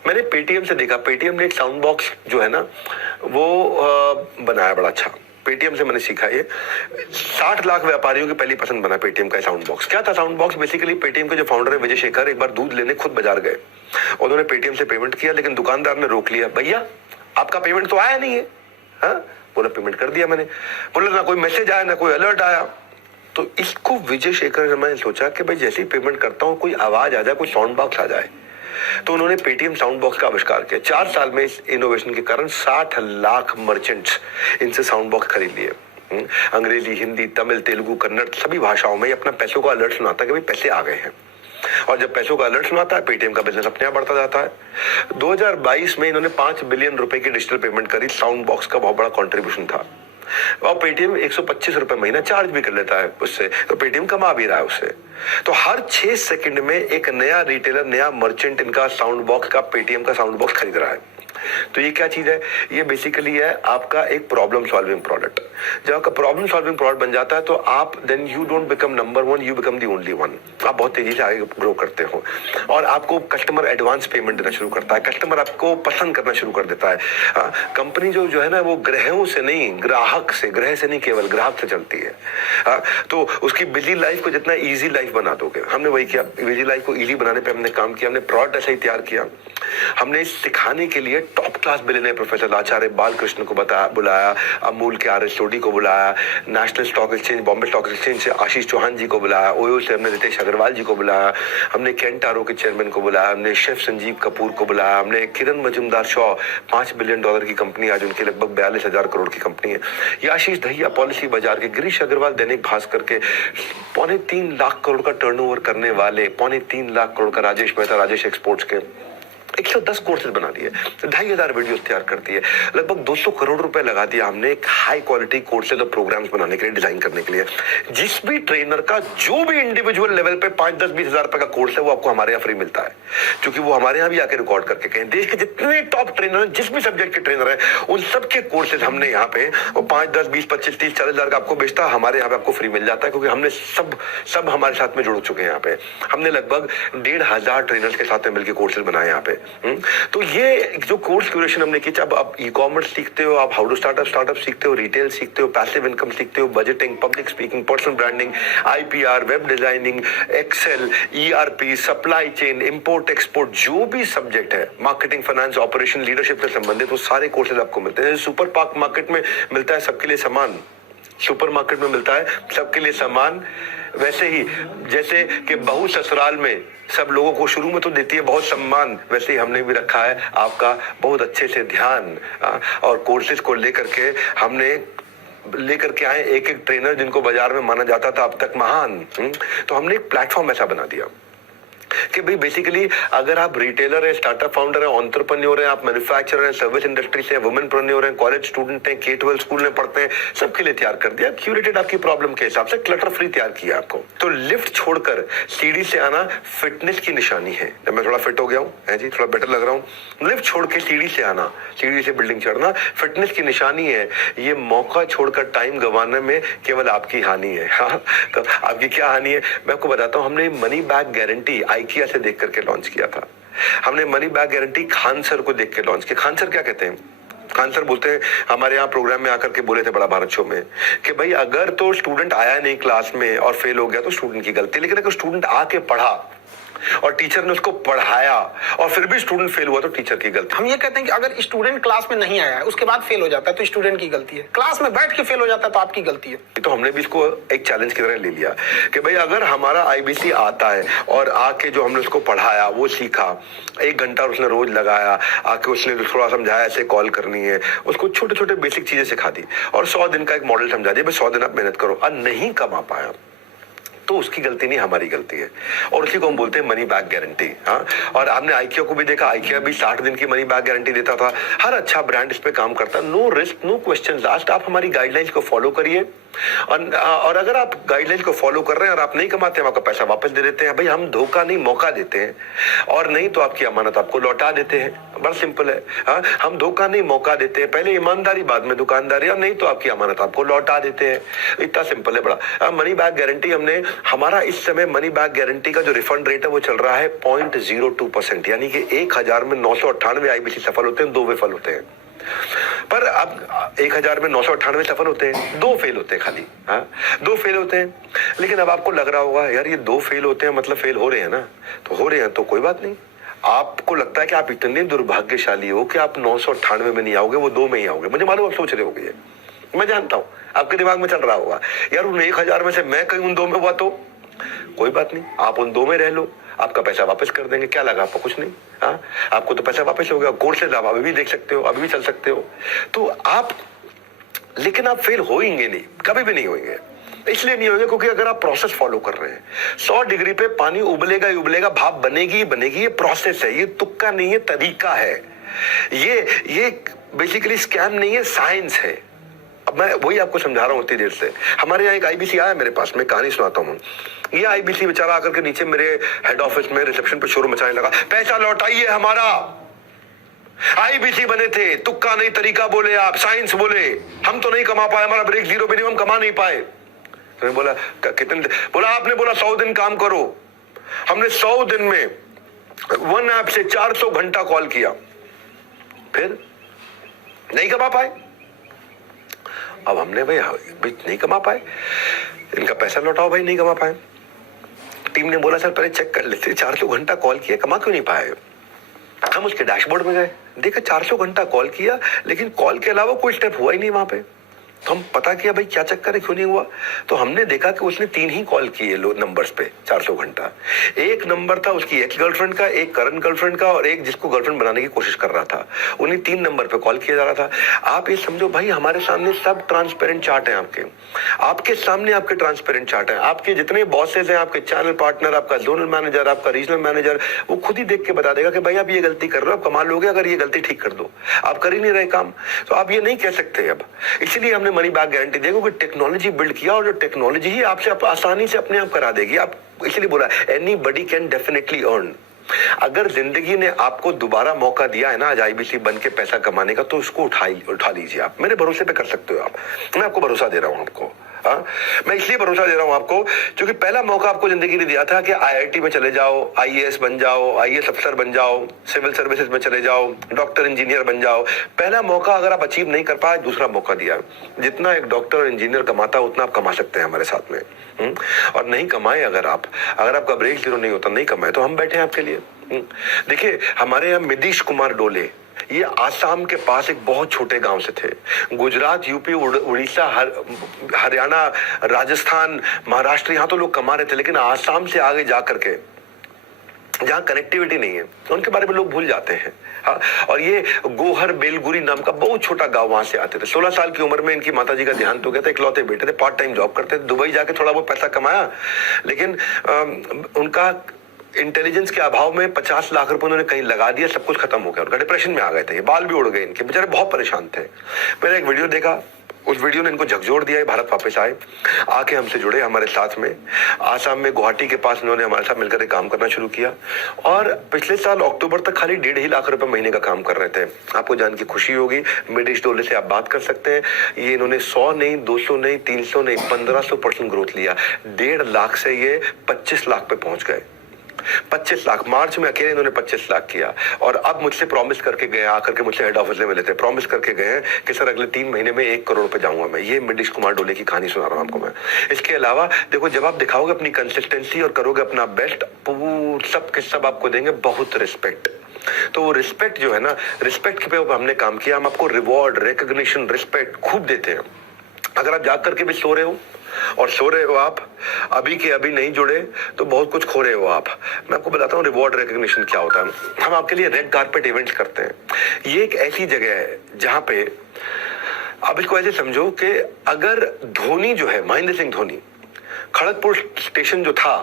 मैंने पेटीएम से देखा, पेटीएम ने एक साउंड बॉक्स जो है ना वो बनाया बड़ा अच्छा। पेटीएम से मैंने सीखा, ये 60 लाख व्यापारियों की पहली पसंद बना पेटीएम का साउंड बॉक्स। क्या था साउंड बॉक्स? बेसिकली पेटीएम के जो फाउंडर है विजय शेखर, एक बार दूध लेने खुद बाजार गए, उन्होंने पेटीएम से पेमेंट किया, लेकिन दुकानदार ने रोक लिया, भैया आपका पेमेंट तो आया नहीं है। हाँ, बोला पेमेंट कर दिया मैंने। बोला ना कोई मैसेज आया ना कोई अलर्ट आया। तो इसको विजय शेखर शर्मा ने सोचा कि भाई जैसे ही पेमेंट करता हूं कोई आवाज आ जाए, कोई साउंड बॉक्स आ जाए, तो उन्होंने पेटीएम साउंड बॉक्स का आविष्कार किया। 4 साल में इस इनोवेशन के कारण 60 लाख मर्चेंट्स इनसे साउंड बॉक्स खरीद लिए। अंग्रेजी, हिंदी, तमिल, तेलुगु, कन्नड़ सभी भाषाओं में अपना पैसों का अलर्ट सुनाता है कि भाई पैसे आ गए हैं, और जब पैसों का अलर्ट सुनाता है पेटीएम का बिजनेस अपने आप बढ़ता जाता है। 2022 में इन्होंने 5 बिलियन रुपए की डिजिटल पेमेंट करी, साउंड बॉक्स का बहुत बड़ा कॉन्ट्रीब्यूशन था। और पेटीएम 125 रुपए महीना चार्ज भी कर लेता है उससे, तो पेटीएम कमा भी रहा है उससे। तो हर 6 सेकंड में एक नया रिटेलर, नया मर्चेंट इनका साउंड बॉक्स का, पेटीएम का साउंड बॉक्स खरीद रहा है। तो ये क्या चीज है? ये बेसिकली है आपका एक प्रॉब्लम सॉल्विंग प्रोडक्ट। जब आपका प्रॉब्लम सॉल्विंग प्रोडक्ट बन जाता है तो आप then you don't become number 1, you become the only one. आप बहुत तेजी से आगे ग्रो करते हो और आपको कस्टमर एडवांस पेमेंट देना शुरू करता है, कस्टमर आपको पसंद करना शुरू कर देता है। कंपनी जो है ना वो ग्रहों से नहीं, ग्राहक से, ग्रह से नहीं, केवल ग्राहक से चलती है। तो उसकी बिजी लाइफ को जितना इजी लाइफ बना दोगे, हमने वही किया। बिजी लाइफ को इजी बनाने पे हमने काम किया, हमने प्रोडक्ट ऐसा ही तैयार किया। हमने सिखाने के लिए टॉप क्लास बिलियनियर प्रोफेसर आचार्य बालकृष्ण को बुलाया, अमूल के आर एस सोडी को बुलाया, national stock exchange, Bombay stock exchange से आशीष चौहान जी को बुलाया, ओयो से हमने रितेश अग्रवाल जी को बुलाया, हमने केंटारो के चेयरमैन को बुलाया, हमने शेफ संजीव कपूर को बुलाया, हमने किरण मजुमदार शॉ, $5 बिलियन की कंपनी, आज उनकी लगभग 42,000 करोड़ की कंपनी है। ये आशीष दहिया पॉलिसी बाजार के, गिरीश अग्रवाल दैनिक भास्कर के 3.25 लाख करोड़ का टर्नओवर करने वाले, 3.25 लाख करोड़ का राजेश मेहता, राजेश एक्सपोर्ट्स के 110 कोर्सेज बना दिए, 2,500 वीडियोस तैयार कर दिए, लगभग 200 करोड़ रुपए लगा दिया हमने एक हाई क्वालिटी कोर्सेज और प्रोग्राम्स बनाने के लिए, डिजाइन करने के लिए। जिस भी ट्रेनर का जो भी इंडिविजुअल लेवल पे 5, 10, 20 हजार रुपए का कोर्स है वो आपको हमारे यहाँ फ्री मिलता है, क्योंकि वो हमारे यहाँ भी आके रिकॉर्ड करके कहें। देश के जितने टॉप ट्रेनर हैं, जिस भी सब्जेक्ट के ट्रेनर हैं, उन सबके कोर्सेज हमने यहाँ पे 5, 10, 20, 25, 30, 40 हजार का आपको बेचता है, हमारे यहाँ पे आपको फ्री मिल जाता है, क्योंकि हमने सब हमारे साथ में जुड़ चुके हैं। यहाँ पे हमने लगभग 1,500 ट्रेनर्स के साथ में मिलकर कोर्सेज बनाए यहाँ पे। तो ये जो कोर्स क्यूरेशन हमने की, अब आप ई कॉमर्स सीखते हो, आप हाउ टू स्टार्टअप सीखते हो, रिटेल सीखते हो, पैसिव इनकम सीखते हो, budgeting, public speaking, personal branding, IPR, web designing, Excel, ERP, supply chain, import export, जो भी सब्जेक्ट है, मार्केटिंग, फाइनेंस, ऑपरेशन, लीडरशिप से संबंधित, वो सारे कोर्सेज आपको मिलते हैं। सुपर मार्केट में मिलता है सबके लिए समान, सुपर मार्केट में मिलता है सबके लिए समान। वैसे ही जैसे कि बहू ससुराल में सब लोगों को शुरू में तो देती है बहुत सम्मान, वैसे ही हमने भी रखा है आपका बहुत अच्छे से ध्यान। और कोर्सेज को लेकर के हमने लेकर के आए एक एक ट्रेनर जिनको बाजार में माना जाता था अब तक महान। तो हमने एक प्लेटफॉर्म ऐसा बना दिया कि भाई बेसिकली अगर आप रिटेलर है, स्टार्टअप फाउंडर है, एंटरप्रेन्योर है, आप मैन्युफैक्चरर हैं, सर्विस इंडस्ट्री से वुमेनप्रेन्योर हैं, कॉलेज स्टूडेंट हैं, K-12 स्कूल में पढ़ते हैं, सबके लिए तैयार कर दिया, क्यूरेटेड आपकी प्रॉब्लम के हिसाब से, क्लटर फ्री तैयार किया आपको। तो लिफ्ट छोड़कर सीढ़ी से आना फिटनेस की निशानी है। जब मैं थोड़ा फिट हो गया हूँ है जी, थोड़ा बेटर लग रहा हूँ, लिफ्ट छोड़ के सीढ़ी से आना, सीढ़ी से बिल्डिंग चढ़ना फिटनेस की निशानी है। ये मौका छोड़कर टाइम गंवाने में केवल आपकी हानि है। हाँ, तो आपकी क्या हानि है मैं आपको बताता हूँ। हमने मनी बैक गारंटी IKEA से देख करके लॉन्च किया था। हमने money back guarantee Khan sir को देख के लॉन्च किया। खान सर क्या कहते हैं? खान सर बोलते हैं, हमारे यहाँ प्रोग्राम में आकर के बोले थे बड़ा भारत शो में कि भाई अगर तो स्टूडेंट आया नहीं क्लास में और फेल हो गया तो स्टूडेंट की गलती, लेकिन अगर स्टूडेंट आके पढ़ा और टीचर ने उसको पढ़ाया और फिर भी स्टूडेंट फेल हुआ तो टीचर की गलती। हम ये कहते हैं कि अगर स्टूडेंट क्लास में नहीं आया है उसके बाद फेल हो जाता है तो स्टूडेंट की गलती है, क्लास में बैठ के फेल हो जाता है तो आपकी गलती है। तो हमने भी इसको एक चैलेंज की तरह ले लिया कि भाई अगर हमारा IBC आता है और आके जो हमने उसको पढ़ाया वो सीखा, 1 घंटा उसने रोज लगाया, आके उसने थोड़ा समझाया ऐसे कॉल करनी है, उसको छोटे छोटे बेसिक चीजें सिखा दी और 100 दिन का एक मॉडल समझा दिया, भाई 100 दिन आप मेहनत करो, और नहीं कमा पाया तो उसकी गलती नहीं, हमारी गलती है। और उसी को हम बोलते हैं मनी बैक गारंटी। हाँ, और हमने IKEA को भी देखा, IKEA भी 60 दिन की मनी बैक गारंटी देता था। हर अच्छा ब्रांड इस पे काम करता, no risk no question asked. आप हमारी गाइडलाइंस को फॉलो करिए और अगर आप गाइडलाइंस को फॉलो कर रहे हैं और आप नहीं कमाते हैं, आपका पैसा वापस दे देते हैं। भाई हम धोखा नहीं, मौका देते हैं, और नहीं तो आपकी अमानत आपको लौटा देते हैं। बड़ा सिंपल है। हाँ, हम धोखा नहीं, मौका देते हैं, पहले ईमानदारी बाद में दुकानदारी, और नहीं तो आपकी अमानत आपको लौटा देते हैं। इतना सिंपल है बड़ा। मनी बैक गारंटी हमने, हमारा इस समय मनी बैक गारंटी का जो रिफंड रेट है वो चल रहा है 0.02%, यानी कि 1000 में 998 IBC सफल होते हैं, 2 विफल होते हैं। पर अब 1000 में 998 सफल होते हैं, 2 फेल होते हैं खाली। हाँ, 2 फेल होते हैं। लेकिन अब आपको लग रहा होगा यार ये 2 फेल होते हैं मतलब फेल हो रहे हैं ना, तो हो रहे हैं तो कोई बात नहीं। आपको लगता है कि आप इतने दुर्भाग्यशाली हो कि आप 998 में नहीं आओगे, वो 2 में ही आओगे। मुझे मालूम आप सोच रहे होगे, मैं जानता हूं आपके दिमाग में चल रहा होगा यार उन 1000 में से मैं कहीं उन 2 में हुआ तो कोई बात नहीं, आप उन 2 में रह लो, आपका पैसा वापस कर देंगे। क्या लगा आपको? कुछ नहीं। हाँ, आपको तो पैसा वापस हो गया। कोर्सेज आप अभी भी देख सकते हो, अभी भी चल सकते हो। तो आप, लेकिन आप फेल होएंगे नहीं, कभी भी नहीं होंगे। इसलिए नहीं होंगे क्योंकि अगर आप प्रोसेस फॉलो कर रहे हैं, 100 डिग्री पे पानी उबलेगा ही उबलेगा, भाप बनेगी ही बनेगी। ये प्रोसेस है, ये तुक्का नहीं है, तरीका है। ये बेसिकली स्कैम नहीं है, साइंस है। अब मैं वही आपको समझा रहा हूं उतनी देर से। हमारे यहाँ एक IBC आया मेरे पास, मैं कहानी सुनाता हूँ। ये IBC बेचारा आकर के नीचे मेरे हेड ऑफिस में रिसेप्शन पे शोर मचाने लगा, पैसा लौटाइए हमारा। IBC बने थे, तुक्का नहीं, तरीका बोले आप, साइंस बोले, हम तो नहीं कमा पाए, हमारा ब्रेक जीरो मिनिमम कमा नहीं पाए। तो मैं बोला कितने? बोला आपने बोला 100 दिन काम करो। हमने 100 दिन में 1 ऐप से 400 घंटा कॉल किया, फिर नहीं कमा पाए। अब हमने भाई नहीं कमा पाए, इनका पैसा लौटाओ भाई, नहीं कमा पाए। टीम ने बोला सर पहले चेक कर लेते, 400 घंटा कॉल किया, कमा क्यों नहीं पाए। हम उसके डैशबोर्ड में गए, देखा 400 घंटा कॉल किया लेकिन कॉल के अलावा कोई स्टेप हुआ ही नहीं वहां पे। तो हम पता किया भाई क्या चक्कर है, क्यों नहीं हुआ। तो हमने देखा कि उसने 3 ही कॉल किए लो नंबर्स पे 400 घंटा। एक नंबर था उसकी एक्स गर्लफ्रेंड का, एक करंट गर्लफ्रेंड का, और एक जिसको गर्लफ्रेंड बनाने की कोशिश कर रहा था। उन्हीं 3 नंबर पे कॉल किया जा रहा था। आप ये समझो भाई, हमारे सामने सब ट्रांसपेरेंट चार्ट है, आपके सामने आपके ट्रांसपेरेंट चार्ट है। आपके जितने बॉसेज हैं, आपके चैनल पार्टनर, आपका जोनल मैनेजर, आपका रीजनल मैनेजर, वो खुद ही देख के बता देगा कि भाई आप ये गलती कर रहे हो, आप कमा लोगे अगर ये गलती ठीक कर दो। आप कर ही नहीं रहे काम, तो आप ये नहीं कह सकते अब। इसीलिए हमने मनी बैक गारंटी देखो कि टेक्नोलॉजी बिल्ड किया, और जो टेक्नोलॉजी ही आपसे आसानी से अपने आप करा देगी। आप इसलिए बोला एनीबॉडी कैन डेफिनेटली अर्न। अगर जिंदगी ने आपको दोबारा मौका दिया है ना आज IBC बन के पैसा कमाने का, तो उसको उठा लीजिए आप। मेरे भरोसे पे कर सकते हो आप, मैं आपको भरोसा दे रहा हूं आपको। हाँ, मैं इसलिए भरोसा दे रहा हूं आपको क्योंकि पहला मौका आपको जिंदगी ने दिया था कि आईआईटी में चले जाओ, आईएएस बन जाओ, आईएएस अफसर बन जाओ, सिविल सर्विसेज में चले जाओ, डॉक्टर इंजीनियर बन जाओ। पहला मौका अगर आप अचीव नहीं कर पाए, दूसरा मौका दिया। जितना एक डॉक्टर और इंजीनियर कमाता है उतना आप कमा सकते हैं हमारे साथ में। और नहीं कमाए अगर आपका ब्रेक जीरो नहीं होता, नहीं कमाए, तो हम बैठे हैं आपके लिए। देखिए, हमारे यहाँ मिदिश कुमार डोले, ये आसाम के पास एक बहुत छोटे गांव से थे। गुजरात, यूपी, उड़ीसा, हरियाणा, राजस्थान, महाराष्ट्र, यहाँ तो लोग कमा रहे थे, लेकिन आसाम से आगे जा करके जहाँ कनेक्टिविटी नहीं है उनके बारे में लोग भूल जाते हैं। हाँ, और ये गोहर बेलगुरी नाम का बहुत छोटा गांव, वहां से आते थे। 16 साल की उम्र में इनकी माताजी का देहांत हो गया था। इकलौते बेटे थे, पार्ट टाइम जॉब करते थे, दुबई जाके थोड़ा बहुत पैसा कमाया, लेकिन उनका इंटेलिजेंस के अभाव में 50 लाख रुपए उन्होंने कहीं लगा दिया, सब कुछ खत्म हो गया उनका। डिप्रेशन में आ गए थे, ये बाल भी उड़ गए इनके, बेचारे बहुत परेशान थे। मैंने एक वीडियो देखा, उस वीडियो ने इनको झकझोर दिया। भारत वापस आए, आके हमसे जुड़े हमारे साथ में। आसाम में गुवाहाटी के पास इन्होंने हमारे साथ मिलकर काम करना शुरू किया और पिछले साल अक्टूबर तक खाली 1.5 लाख रुपए महीने का काम कर रहे थे। आपको जान की खुशी होगी, मिडिश डोले से आप बात कर सकते हैं। ये इन्होंने 100 नहीं, 200 नहीं, 300 नहीं, 1500% ग्रोथ लिया। 1.5 लाख से ये 25 लाख पे पहुंच गए। 25 लाख मार्च में अकेले इन्होंने 25 लाख किया। और अब मुझसे प्रॉमिस करके गए, आकर के मुझसे हेड ऑफिस में मिले थे, प्रॉमिस करके गए हैं कि सर अगले 3 महीने में 1 करोड़ पे जाऊंगा मैं। ये मिडिश कुमार डोले की कहानी सुना रहा हूं आपको मैं। इसके अलावा देखो, जब आप दिखाओगे अपनी कंसिस्टेंसी और करोगे अपना बेस्ट, सब के सब आपको देंगे बहुत रिस्पेक्ट। तो वो रिस्पेक्ट जो है ना, रिस्पेक्ट पे हमने काम किया। हम आपको रिवॉर्ड, रिकॉग्निशन, रिस्पेक्ट खूब देते हैं। अगर आप जाग करके भी सो रहे हो और सो रहे हो आप, अभी के अभी नहीं जुड़े तो बहुत कुछ खो रहे हो आप। मैं आपको बताता हूँ रिवॉर्ड रिकॉग्निशन क्या होता है। हम आपके लिए रेड कारपेट इवेंट्स करते हैं। ये एक ऐसी जगह है जहां पे आप इसको ऐसे समझो कि अगर धोनी जो है, महेंद्र सिंह धोनी, खड़गपुर स्टेशन जो था,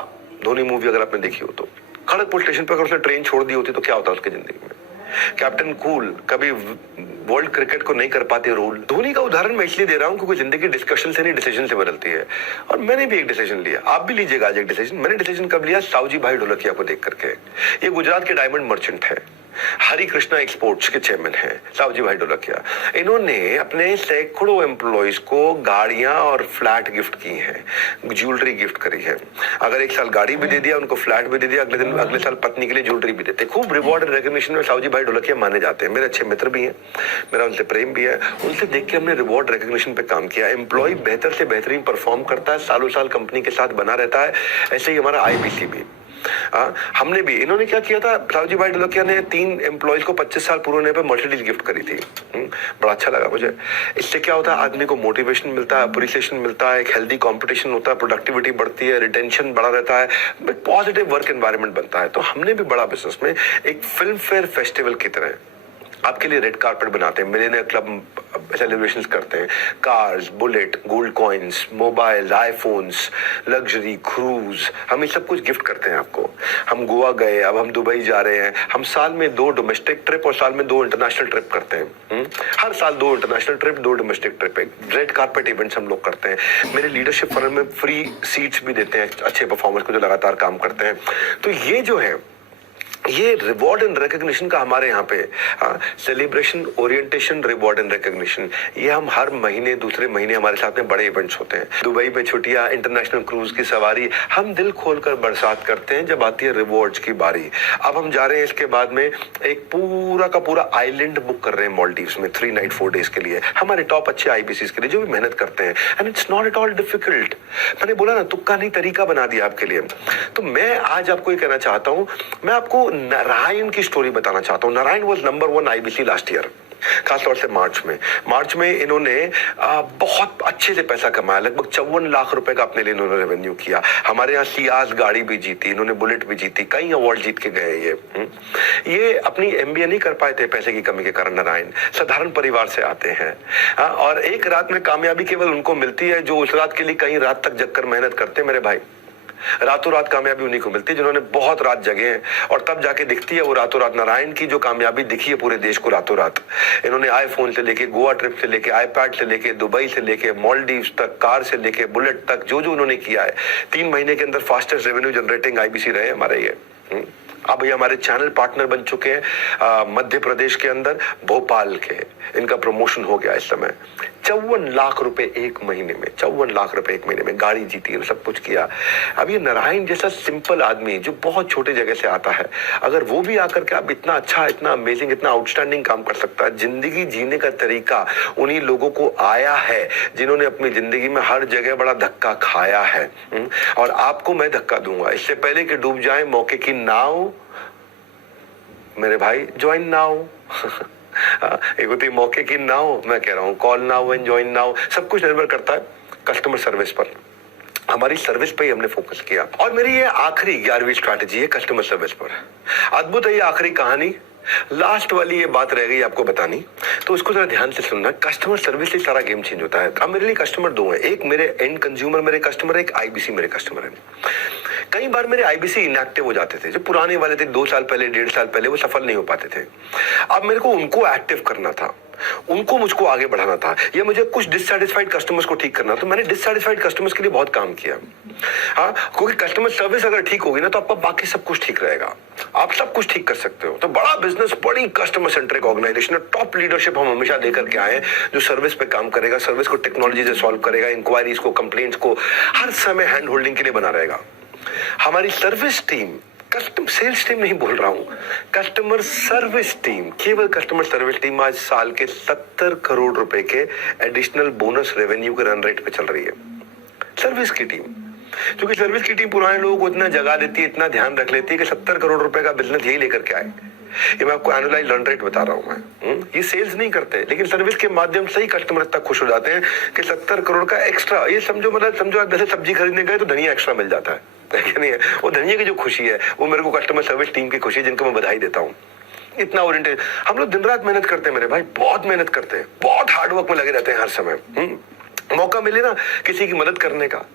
धोनी मूवी अगर आपने देखी हो तो, खड़गपुर स्टेशन पर अगर उसने ट्रेन छोड़ दी होती तो क्या होता उसकी जिंदगी में। कैप्टन कूल कभी वर्ल्ड क्रिकेट को नहीं कर पाते रूल। धोनी का उदाहरण मैं इसलिए दे रहा हूं क्योंकि जिंदगी डिस्कशन से नहीं, डिसीजन से बदलती है। और मैंने भी एक डिसीजन लिया, आप भी लीजिएगा आज एक डिसीजन। मैंने डिसीजन कब लिया? सावजी भाई ढोलकिया को देख करके। ये गुजरात के डायमंड मर्चेंट है, हरी कृष्णा एक्सपोर्ट्स के चेयरमैन हैं सावजी भाई ढोलकिया। इन्होंने अपने सैकड़ों एम्प्लॉइज को गाड़ियां और फ्लैट गिफ्ट की हैं, ज्वेलरी गिफ्ट करी है। अगर एक साल गाड़ी भी दे दिया, उनको फ्लैट भी दे दिया, अगले साल पत्नी के लिए ज्वेलरी भी देते। खूब रिवॉर्ड एंड रिकॉग्निशन में सावजी भाई ढोलकिया माने जाते हैं। मेरे अच्छे मित्र भी हैं, मेरा उनसे प्रेम भी है। उनसे देख के हमने रिवॉर्ड रिकॉग्निशन पे काम किया। एम्प्लॉय बेहतर से बेहतरीन परफॉर्म करता है, सालों साल कंपनी के साथ बना रहता है। ऐसे ही हमारा आईबीसी भी, हमने भी, इन्होंने क्या किया था, सावजी भाई ढोलकिया ने 3 एम्प्लॉइज को 25 साल पूरे होने पे मर्सिडीज गिफ्ट करी थी। बड़ा अच्छा लगा मुझे। इससे क्या होता है, आदमी को मोटिवेशन मिलता है, अप्रिसिएशन मिलता है, एक हेल्दी कंपटीशन होता है, प्रोडक्टिविटी बढ़ती है, रिटेंशन बढ़ा रहता है, पॉजिटिव वर्क एनवायरनमेंट बनता है। तो हमने भी बड़ा बिजनेस में एक फिल्म फेयर फेस्टिवल की तरह आपके लिए रेड कारपेट बनाते हैं, मिलियनियर क्लब सेलिब्रेशंस करते हैं। Cars, bullet, gold coins, mobile, iPhones, luxury, cruise, हम ये सब कुछ गिफ्ट करते हैं आपको। हम गोवा गए, अब हम दुबई जा रहे हैं। हम साल में 2 डोमेस्टिक ट्रिप और साल में 2 इंटरनेशनल ट्रिप करते हैं। हर साल 2 international trip, 2 domestic trip. Red carpet events हम लोग करते हैं। मेरे लीडरशिप फर्म में फ्री सीट्स भी देते हैं अच्छे परफॉर्मर्स को जो लगातार काम करते हैं। तो ये जो है, ये रिवॉर्ड एंड रिकॉग्निशन का हमारे यहाँ पे celebration, orientation, reward and recognition, ये हम हर महीने, दूसरे महीने हमारे साथ में बड़े इवेंट्स होते हैं। दुबई में छुट्टियां, इंटरनेशनल क्रूज की सवारी, हम दिल खोलकर बरसात करते हैं जब आती है रिवॉर्ड्स की बारी। अब हम जा रहे हैं इसके बाद में एक पूरा का पूरा आइलैंड बुक कर रहे हैं मालदीव्स में 3 नाइट 4 डेज के लिए, हमारे टॉप अच्छे आईबीसीज के लिए जो भी मेहनत करते हैं। And it's not at all difficult. मैंने बोला ना, तुक्का नहीं, तरीका बना दिया आपके लिए। तो मैं आज आपको ये कहना चाहता हूं, मैं आपको नारायण की स्टोरी बताना चाहता हूं। Narayan was number 1 IBC last year, खासतौर से मार्च में इन्होंने बहुत अच्छे से पैसा कमाया। लगभग 54 लाख रुपए का अपने लिए इन्होंने रेवेन्यू किया। हमारे यहाँ सियाज गाड़ी भी जीती, इन्होंने बुलेट भी जीती, कई अवार्ड जीत के गए। ये अपनी एमबीए नहीं कर पाए थे पैसे की कमी के कारण। नारायण साधारण परिवार से आते हैं और एक रात में कामयाबी केवल उनको मिलती है जो उस रात के लिए कई रात तक जगकर मेहनत करते हैं। मेरे भाई, रातों रात कामयाबी उन्हीं को मिलती है जिन्होंने बहुत रात जगे हैं, और तब जाके दिखती है वो रातों रात। नारायण की जो कामयाबी दिखी है पूरे देश को रातों रात, इन्होंने आईफोन से लेके, गोवा ट्रिप से लेके, आईपैड से लेके, दुबई से लेके, मालदीव्स तक, कार से लेके, बुलेट तक, जो उन्होंने किया है, 3 महीने के अंदर फास्टेस्ट रेवेन्यू जनरेटिंग आईबीसी रहे हमारे ये। अब ये हमारे चैनल पार्टनर बन चुके हैं मध्य प्रदेश के अंदर, भोपाल के। इनका प्रमोशन हो गया इस समय। 54 लाख रुपए एक महीने में, 54 लाख रुपए एक महीने में, गाड़ी जीती है, सब कुछ किया। अब ये नारायण जैसा सिंपल आदमी जो बहुत छोटे जगह से आता है, अगर वो भी आकर के आप इतना अच्छा, इतना अमेजिंग, इतना आउटस्टैंडिंग काम कर सकता है। जिंदगी जीने का तरीका उन्हीं लोगों को आया है जिन्होंने अपनी जिंदगी में हर जगह बड़ा धक्का खाया है। और आपको मैं धक्का दूंगा, इससे पहले कि डूब जाए मौके की नाव, मेरे भाई ज्वाइन नाउ। एक होती मौके की नाव, मैं कह रहा हूं call now and join now. सब कुछ निर्भर करता है कस्टमर सर्विस पर। हमारी सर्विस पे ही हमने फोकस किया। और मेरी ये आखिरी 11वीं स्ट्रैटेजी है कस्टमर सर्विस पर। अद्भुत है ये आखिरी कहानी। लास्ट वाली ये बात रह गई आपको बतानी, तो इसको जरा ध्यान से सुनना। कस्टमर सर्विस से सारा गेम चेंज होता है। अब मेरे लिए कस्टमर दो हैं, एक मेरे एंड कंज्यूमर मेरे कस्टमर है, एक आईबीसी मेरे कस्टमर है। कई बार मेरे आईबीसी इनएक्टिव हो जाते थे, जो पुराने वाले थे 2 साल पहले, 1.5 साल पहले, वो सफल नहीं हो पाते थे। अब मेरे को उनको एक्टिव करना था, उनको मुझको आगे बढ़ाना था, या मुझे कुछ डिससैटिस्फाइड कस्टमर्स को ठीक करना। तो मैंने डिससैटिस्फाइड कस्टमर्स के लिए बहुत काम किया। हाँ, क्योंकि कस्टमर सर्विस अगर ठीक होगी ना तो आपका बाकी सब कुछ ठीक रहेगा, आप सब कुछ ठीक कर सकते हो। तो बड़ा बिजनेस, बड़ी customer centric organization, top leadership हम हमेशा लेकर के आए जो सर्विस पे काम करेगा, सर्विस को टेक्नोलॉजी से सॉल्व करेगा, इंक्वायरीज को, कंप्लेंट्स को हर समय हैंड होल्डिंग के लिए बना रहेगा। हमारी service team, customer sales team नहीं बोल रहा हूं, कस्टमर सर्विस टीम, केवल कस्टमर सर्विस टीम आज साल के 70 करोड़ रुपए के एडिशनल बोनस रेवेन्यू के रन रेट पे चल रही है। सर्विस की टीम, क्योंकि सर्विस की टीम पुराने लोगों को इतना जगा देती है, इतना ध्यान रख लेती है कि 70 करोड़ रुपए का बिजनेस यही लेकर के आए। ये मैं आपको एनुअलाइज रन रेट बता रहा हूं मैं। ये सेल्स नहीं करते, लेकिन सर्विस के माध्यम से ही कस्टमर तक खुश हो जाते हैं कि 70 करोड़ का एक्स्ट्रा, ये समझो, मतलब समझो आप जैसे सब्जी खरीदने गए तो धनिया एक्स्ट्रा मिल जाता है, नहीं है? वो धनिया की जो खुशी है वो मेरे को कस्टमर सर्विस टीम की खुशी है, जिनको मैं बधाई देता हूँ। इतना ओरिएंटेड हम लोग दिन रात मेहनत करते हैं मेरे भाई, बहुत मेहनत करते हैं, बहुत हार्डवर्क में लगे रहते हैं हर समय। मौका मिले ना किसी की मदद करने का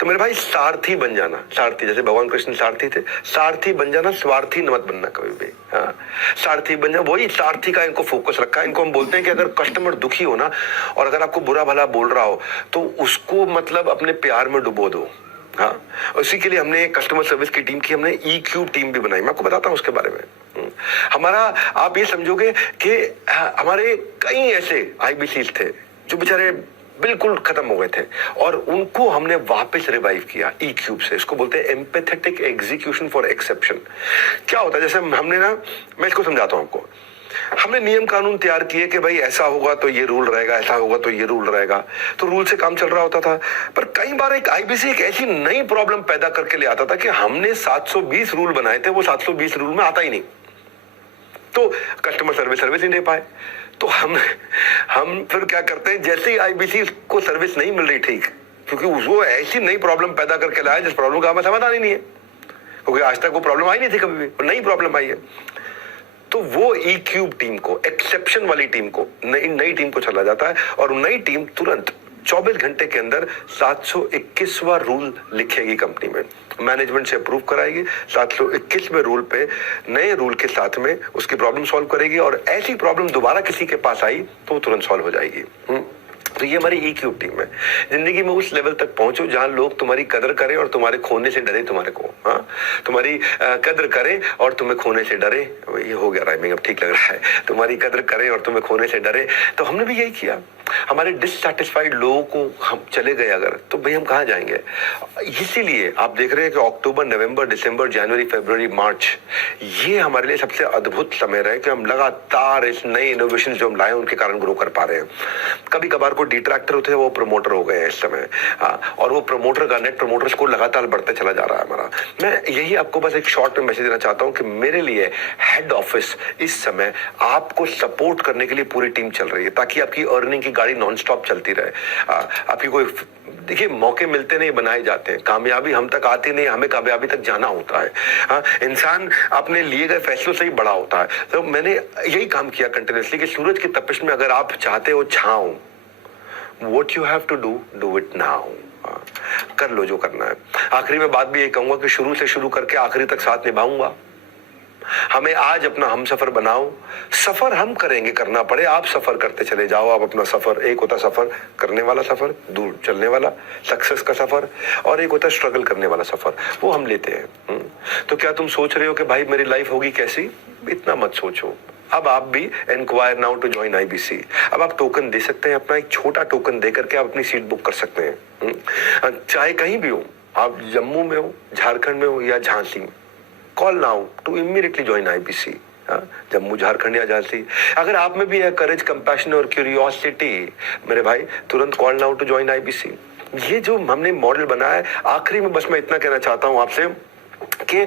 तो मेरे भाई सारथी बन जाना। सारथी, जैसे भगवान कृष्ण सारथी थे, सारथी बन जाना, स्वार्थी मत बनना कभी भी। हाँ, सारथी बन जाना, वही सारथी का इनको फोकस रखा है। इनको हम बोलते हैं कि अगर कस्टमर दुखी हो ना, और अगर आपको बुरा भला बोल रहा हो तो उसको मतलब अपने प्यार में डुबो दो। हाँ, उसी के लिए हमने कस्टमर सर्विस की टीम की हमने EQ टीम भी बनाई, मैं आपको बताता हूँ उसके बारे में। हमारा, आप ये समझोगे कि हमारे कई ऐसे आईबीसीज थे जो बेचारे बिल्कुल खत्म हो गए थे, और उनको हमने वापस रिवाइव किया EQ से। इसको बोलते हैं एम्पैथेटिक एग्जीक्यूशन फॉर एक्सेप्शन। क्या होता है, जैसे हमने ना, मैं इसको समझाता हूँ आपको। हमने नियम कानून तैयार किए कि भाई ऐसा होगा तो ये रूल रहेगा, ऐसा होगा तो ये रूल रहेगा, तो रूल से काम चल रहा होता था। पर कई बार एक आईबीसी एक ऐसी नई प्रॉब्लम पैदा करके ले आता था कि हमने 720 रूल बनाए थे, वो 720 रूल में आता ही नहीं, तो कस्टमर सर्विस नहीं दे पाए। तो हम फिर क्या करते हैं, जैसे ही आईबीसी को सर्विस नहीं मिल रही ठीक, क्योंकि उसको ऐसी नई प्रॉब्लम पैदा करके लाया जिस प्रॉब्लम का हमें समाधान ही नहीं है, क्योंकि आज तक वो प्रॉब्लम आई नहीं थी कभी भी, नई प्रॉब्लम आई है। तो वो EQ टीम को, एक्सेप्शन वाली टीम को, नई टीम को चला जाता है, और नई टीम तुरंत 24 घंटे के अंदर 721वां रूल लिखेगी कंपनी में, मैनेजमेंट से अप्रूव कराएगी, 721वें रूल पे, नए रूल के साथ में उसकी प्रॉब्लम सॉल्व करेगी, और ऐसी प्रॉब्लम दोबारा किसी के पास आई तो वो तुरंत सॉल्व हो जाएगी। तो ये हमारी EQ टीम है। जिंदगी में उस लेवल तक पहुंचो जहां लोग तुम्हारी कदर करें और तुम्हारे खोने से डरे तुम्हारे को। हाँ, तुम्हारी कदर करें और तुम्हें खोने से डरे। ये हो गया राइमिंग, अब ठीक लग रहा है। तुम्हारी कदर करें और तुम्हें खोने से डरे। तो हमने भी यही किया। हमारे डिससैटिस्फाइड लोगों को हम चले गए अगर, तो भाई हम कहाँ जाएंगे। इसीलिए आप देख रहे हैं कि अक्टूबर, नवंबर, दिसंबर, जनवरी, फरवरी, मार्च, ये हमारे लिए सबसे अद्भुत समय रहे कि हम लगातार इस नए इनोवेशन जो हम लाए उनके कारण ग्रो कर पा रहे हैं। कभी कभार को डिट्रैक्टर होते हैं वो प्रमोटर हो गए हैं इस समय। और वो प्रमोटर का, नेट प्रमोटर्स को लगातार बढ़ते चला जा रहा है हमारा। मैं यही आपको बस एक शॉर्ट में मैसेज देना चाहता हूं कि मेरे लिए हेड ऑफिस इस समय आपको सपोर्ट करने के लिए पूरी टीम चल रही है, ताकि आपकी अर्निंग की गाड़ी नॉन स्टॉप चलती रहे। आपकी कोई, देखिए, मौके मिलते नहीं, बनाए जाते हैं। कामयाबी हम तक आती नहीं, हमें कामयाबी तक जाना होता है। हाँ, इंसान अपने लिए गए फैसलों से ही बड़ा होता है। तो मैंने यही काम किया कंटिन्यूसली कि सूरज की तपिश में अगर आप चाहते हो छांव, What you have to do it now। कर लो जो करना है। आखिरी में बात भी ये कहूंगा कि शुरू से शुरू करके आखिरी तक साथ निभाऊंगा। हमें आज अपना हम सफर बनाओ। सफर हम करेंगे, करना पड़े, आप सफर करते चले जाओ। आप अपना सफर, एक होता सफर करने वाला सफर, दूर चलने वाला सक्सेस का सफर, और एक होता स्ट्रगल करने वाला सफर, वो हम लेते हैं। तो क्या तुम सोच रहे हो कि भाई मेरी लाइफ होगी कैसी? इतना मत सोचो। अब आप भी enquire now to join IBC. अब आप टोकन दे सकते हैं, अपना एक छोटा टोकन दे करके आप अपनी सीट बुक कर सकते हैं। चाहे कहीं भी हो, आप जम्मू में हो, झारखंड में हो या झांसी में, call now to immediately join IBC. Jammu, Jharkhand या झांसी, अगर आप में भी है करेज, कंपैशन और क्यूरियोसिटी, मेरे भाई तुरंत call now to join IBC. ये जो हमने मॉडल बनाया है, आखिरी में बस मैं इतना कहना चाहता हूं आपसे कि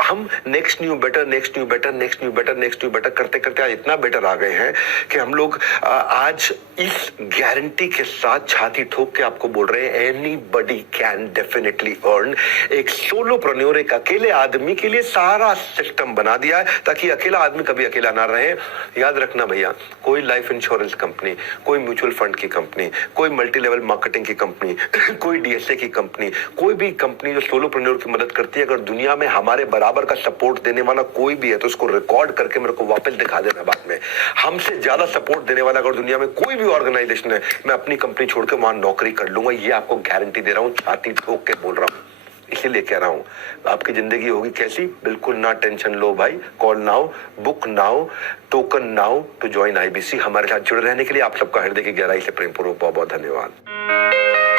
हम next new better, next new better, next new better, next new better करते करते आज इतना बेटर आ गए हैं कि हम लोग आज इस गारंटी के साथ छाती ठोक के आपको बोल रहे हैं, एनीबॉडी कैन डेफिनेटली अर्न। एक सोलोप्रेन्योर, एक अकेले आदमी के लिए सारा सिस्टम बना दिया है ताकि अकेला आदमी कभी अकेला ना रहे। याद रखना भैया, कोई लाइफ इंश्योरेंस कंपनी, कोई म्यूचुअल फंड की कंपनी, कोई मल्टी लेवल मार्केटिंग की कंपनी, कोई डीएसए की कंपनी, कोई भी कंपनी जो सोलोप्रेन्योर की मदद करती है, अगर दुनिया में हमारे बराबर का सपोर्ट देने वाला कोई भी है तो उसको रिकॉर्ड करके मेरे को वापस दिखा देना बाद में। हमसे ज्यादा सपोर्ट देने वाला अगर दुनिया में कोई भी ऑर्गेनाइजेशन है, मैं अपनी कंपनी छोड़ के वहां नौकरी कर लूंगा, ये आपको गारंटी दे रहा हूं, छाती ठोक के बोल रहा हूं। इसीलिए कह रहा हूं, आपकी जिंदगी होगी कैसी, बिल्कुल ना टेंशन लो भाई। Call now, book now, token now to join IBC. हमारे साथ जुड़े रहने के लिए आप सबका हृदय की गहराई से प्रेमपूर्वक बहुत बहुत धन्यवाद।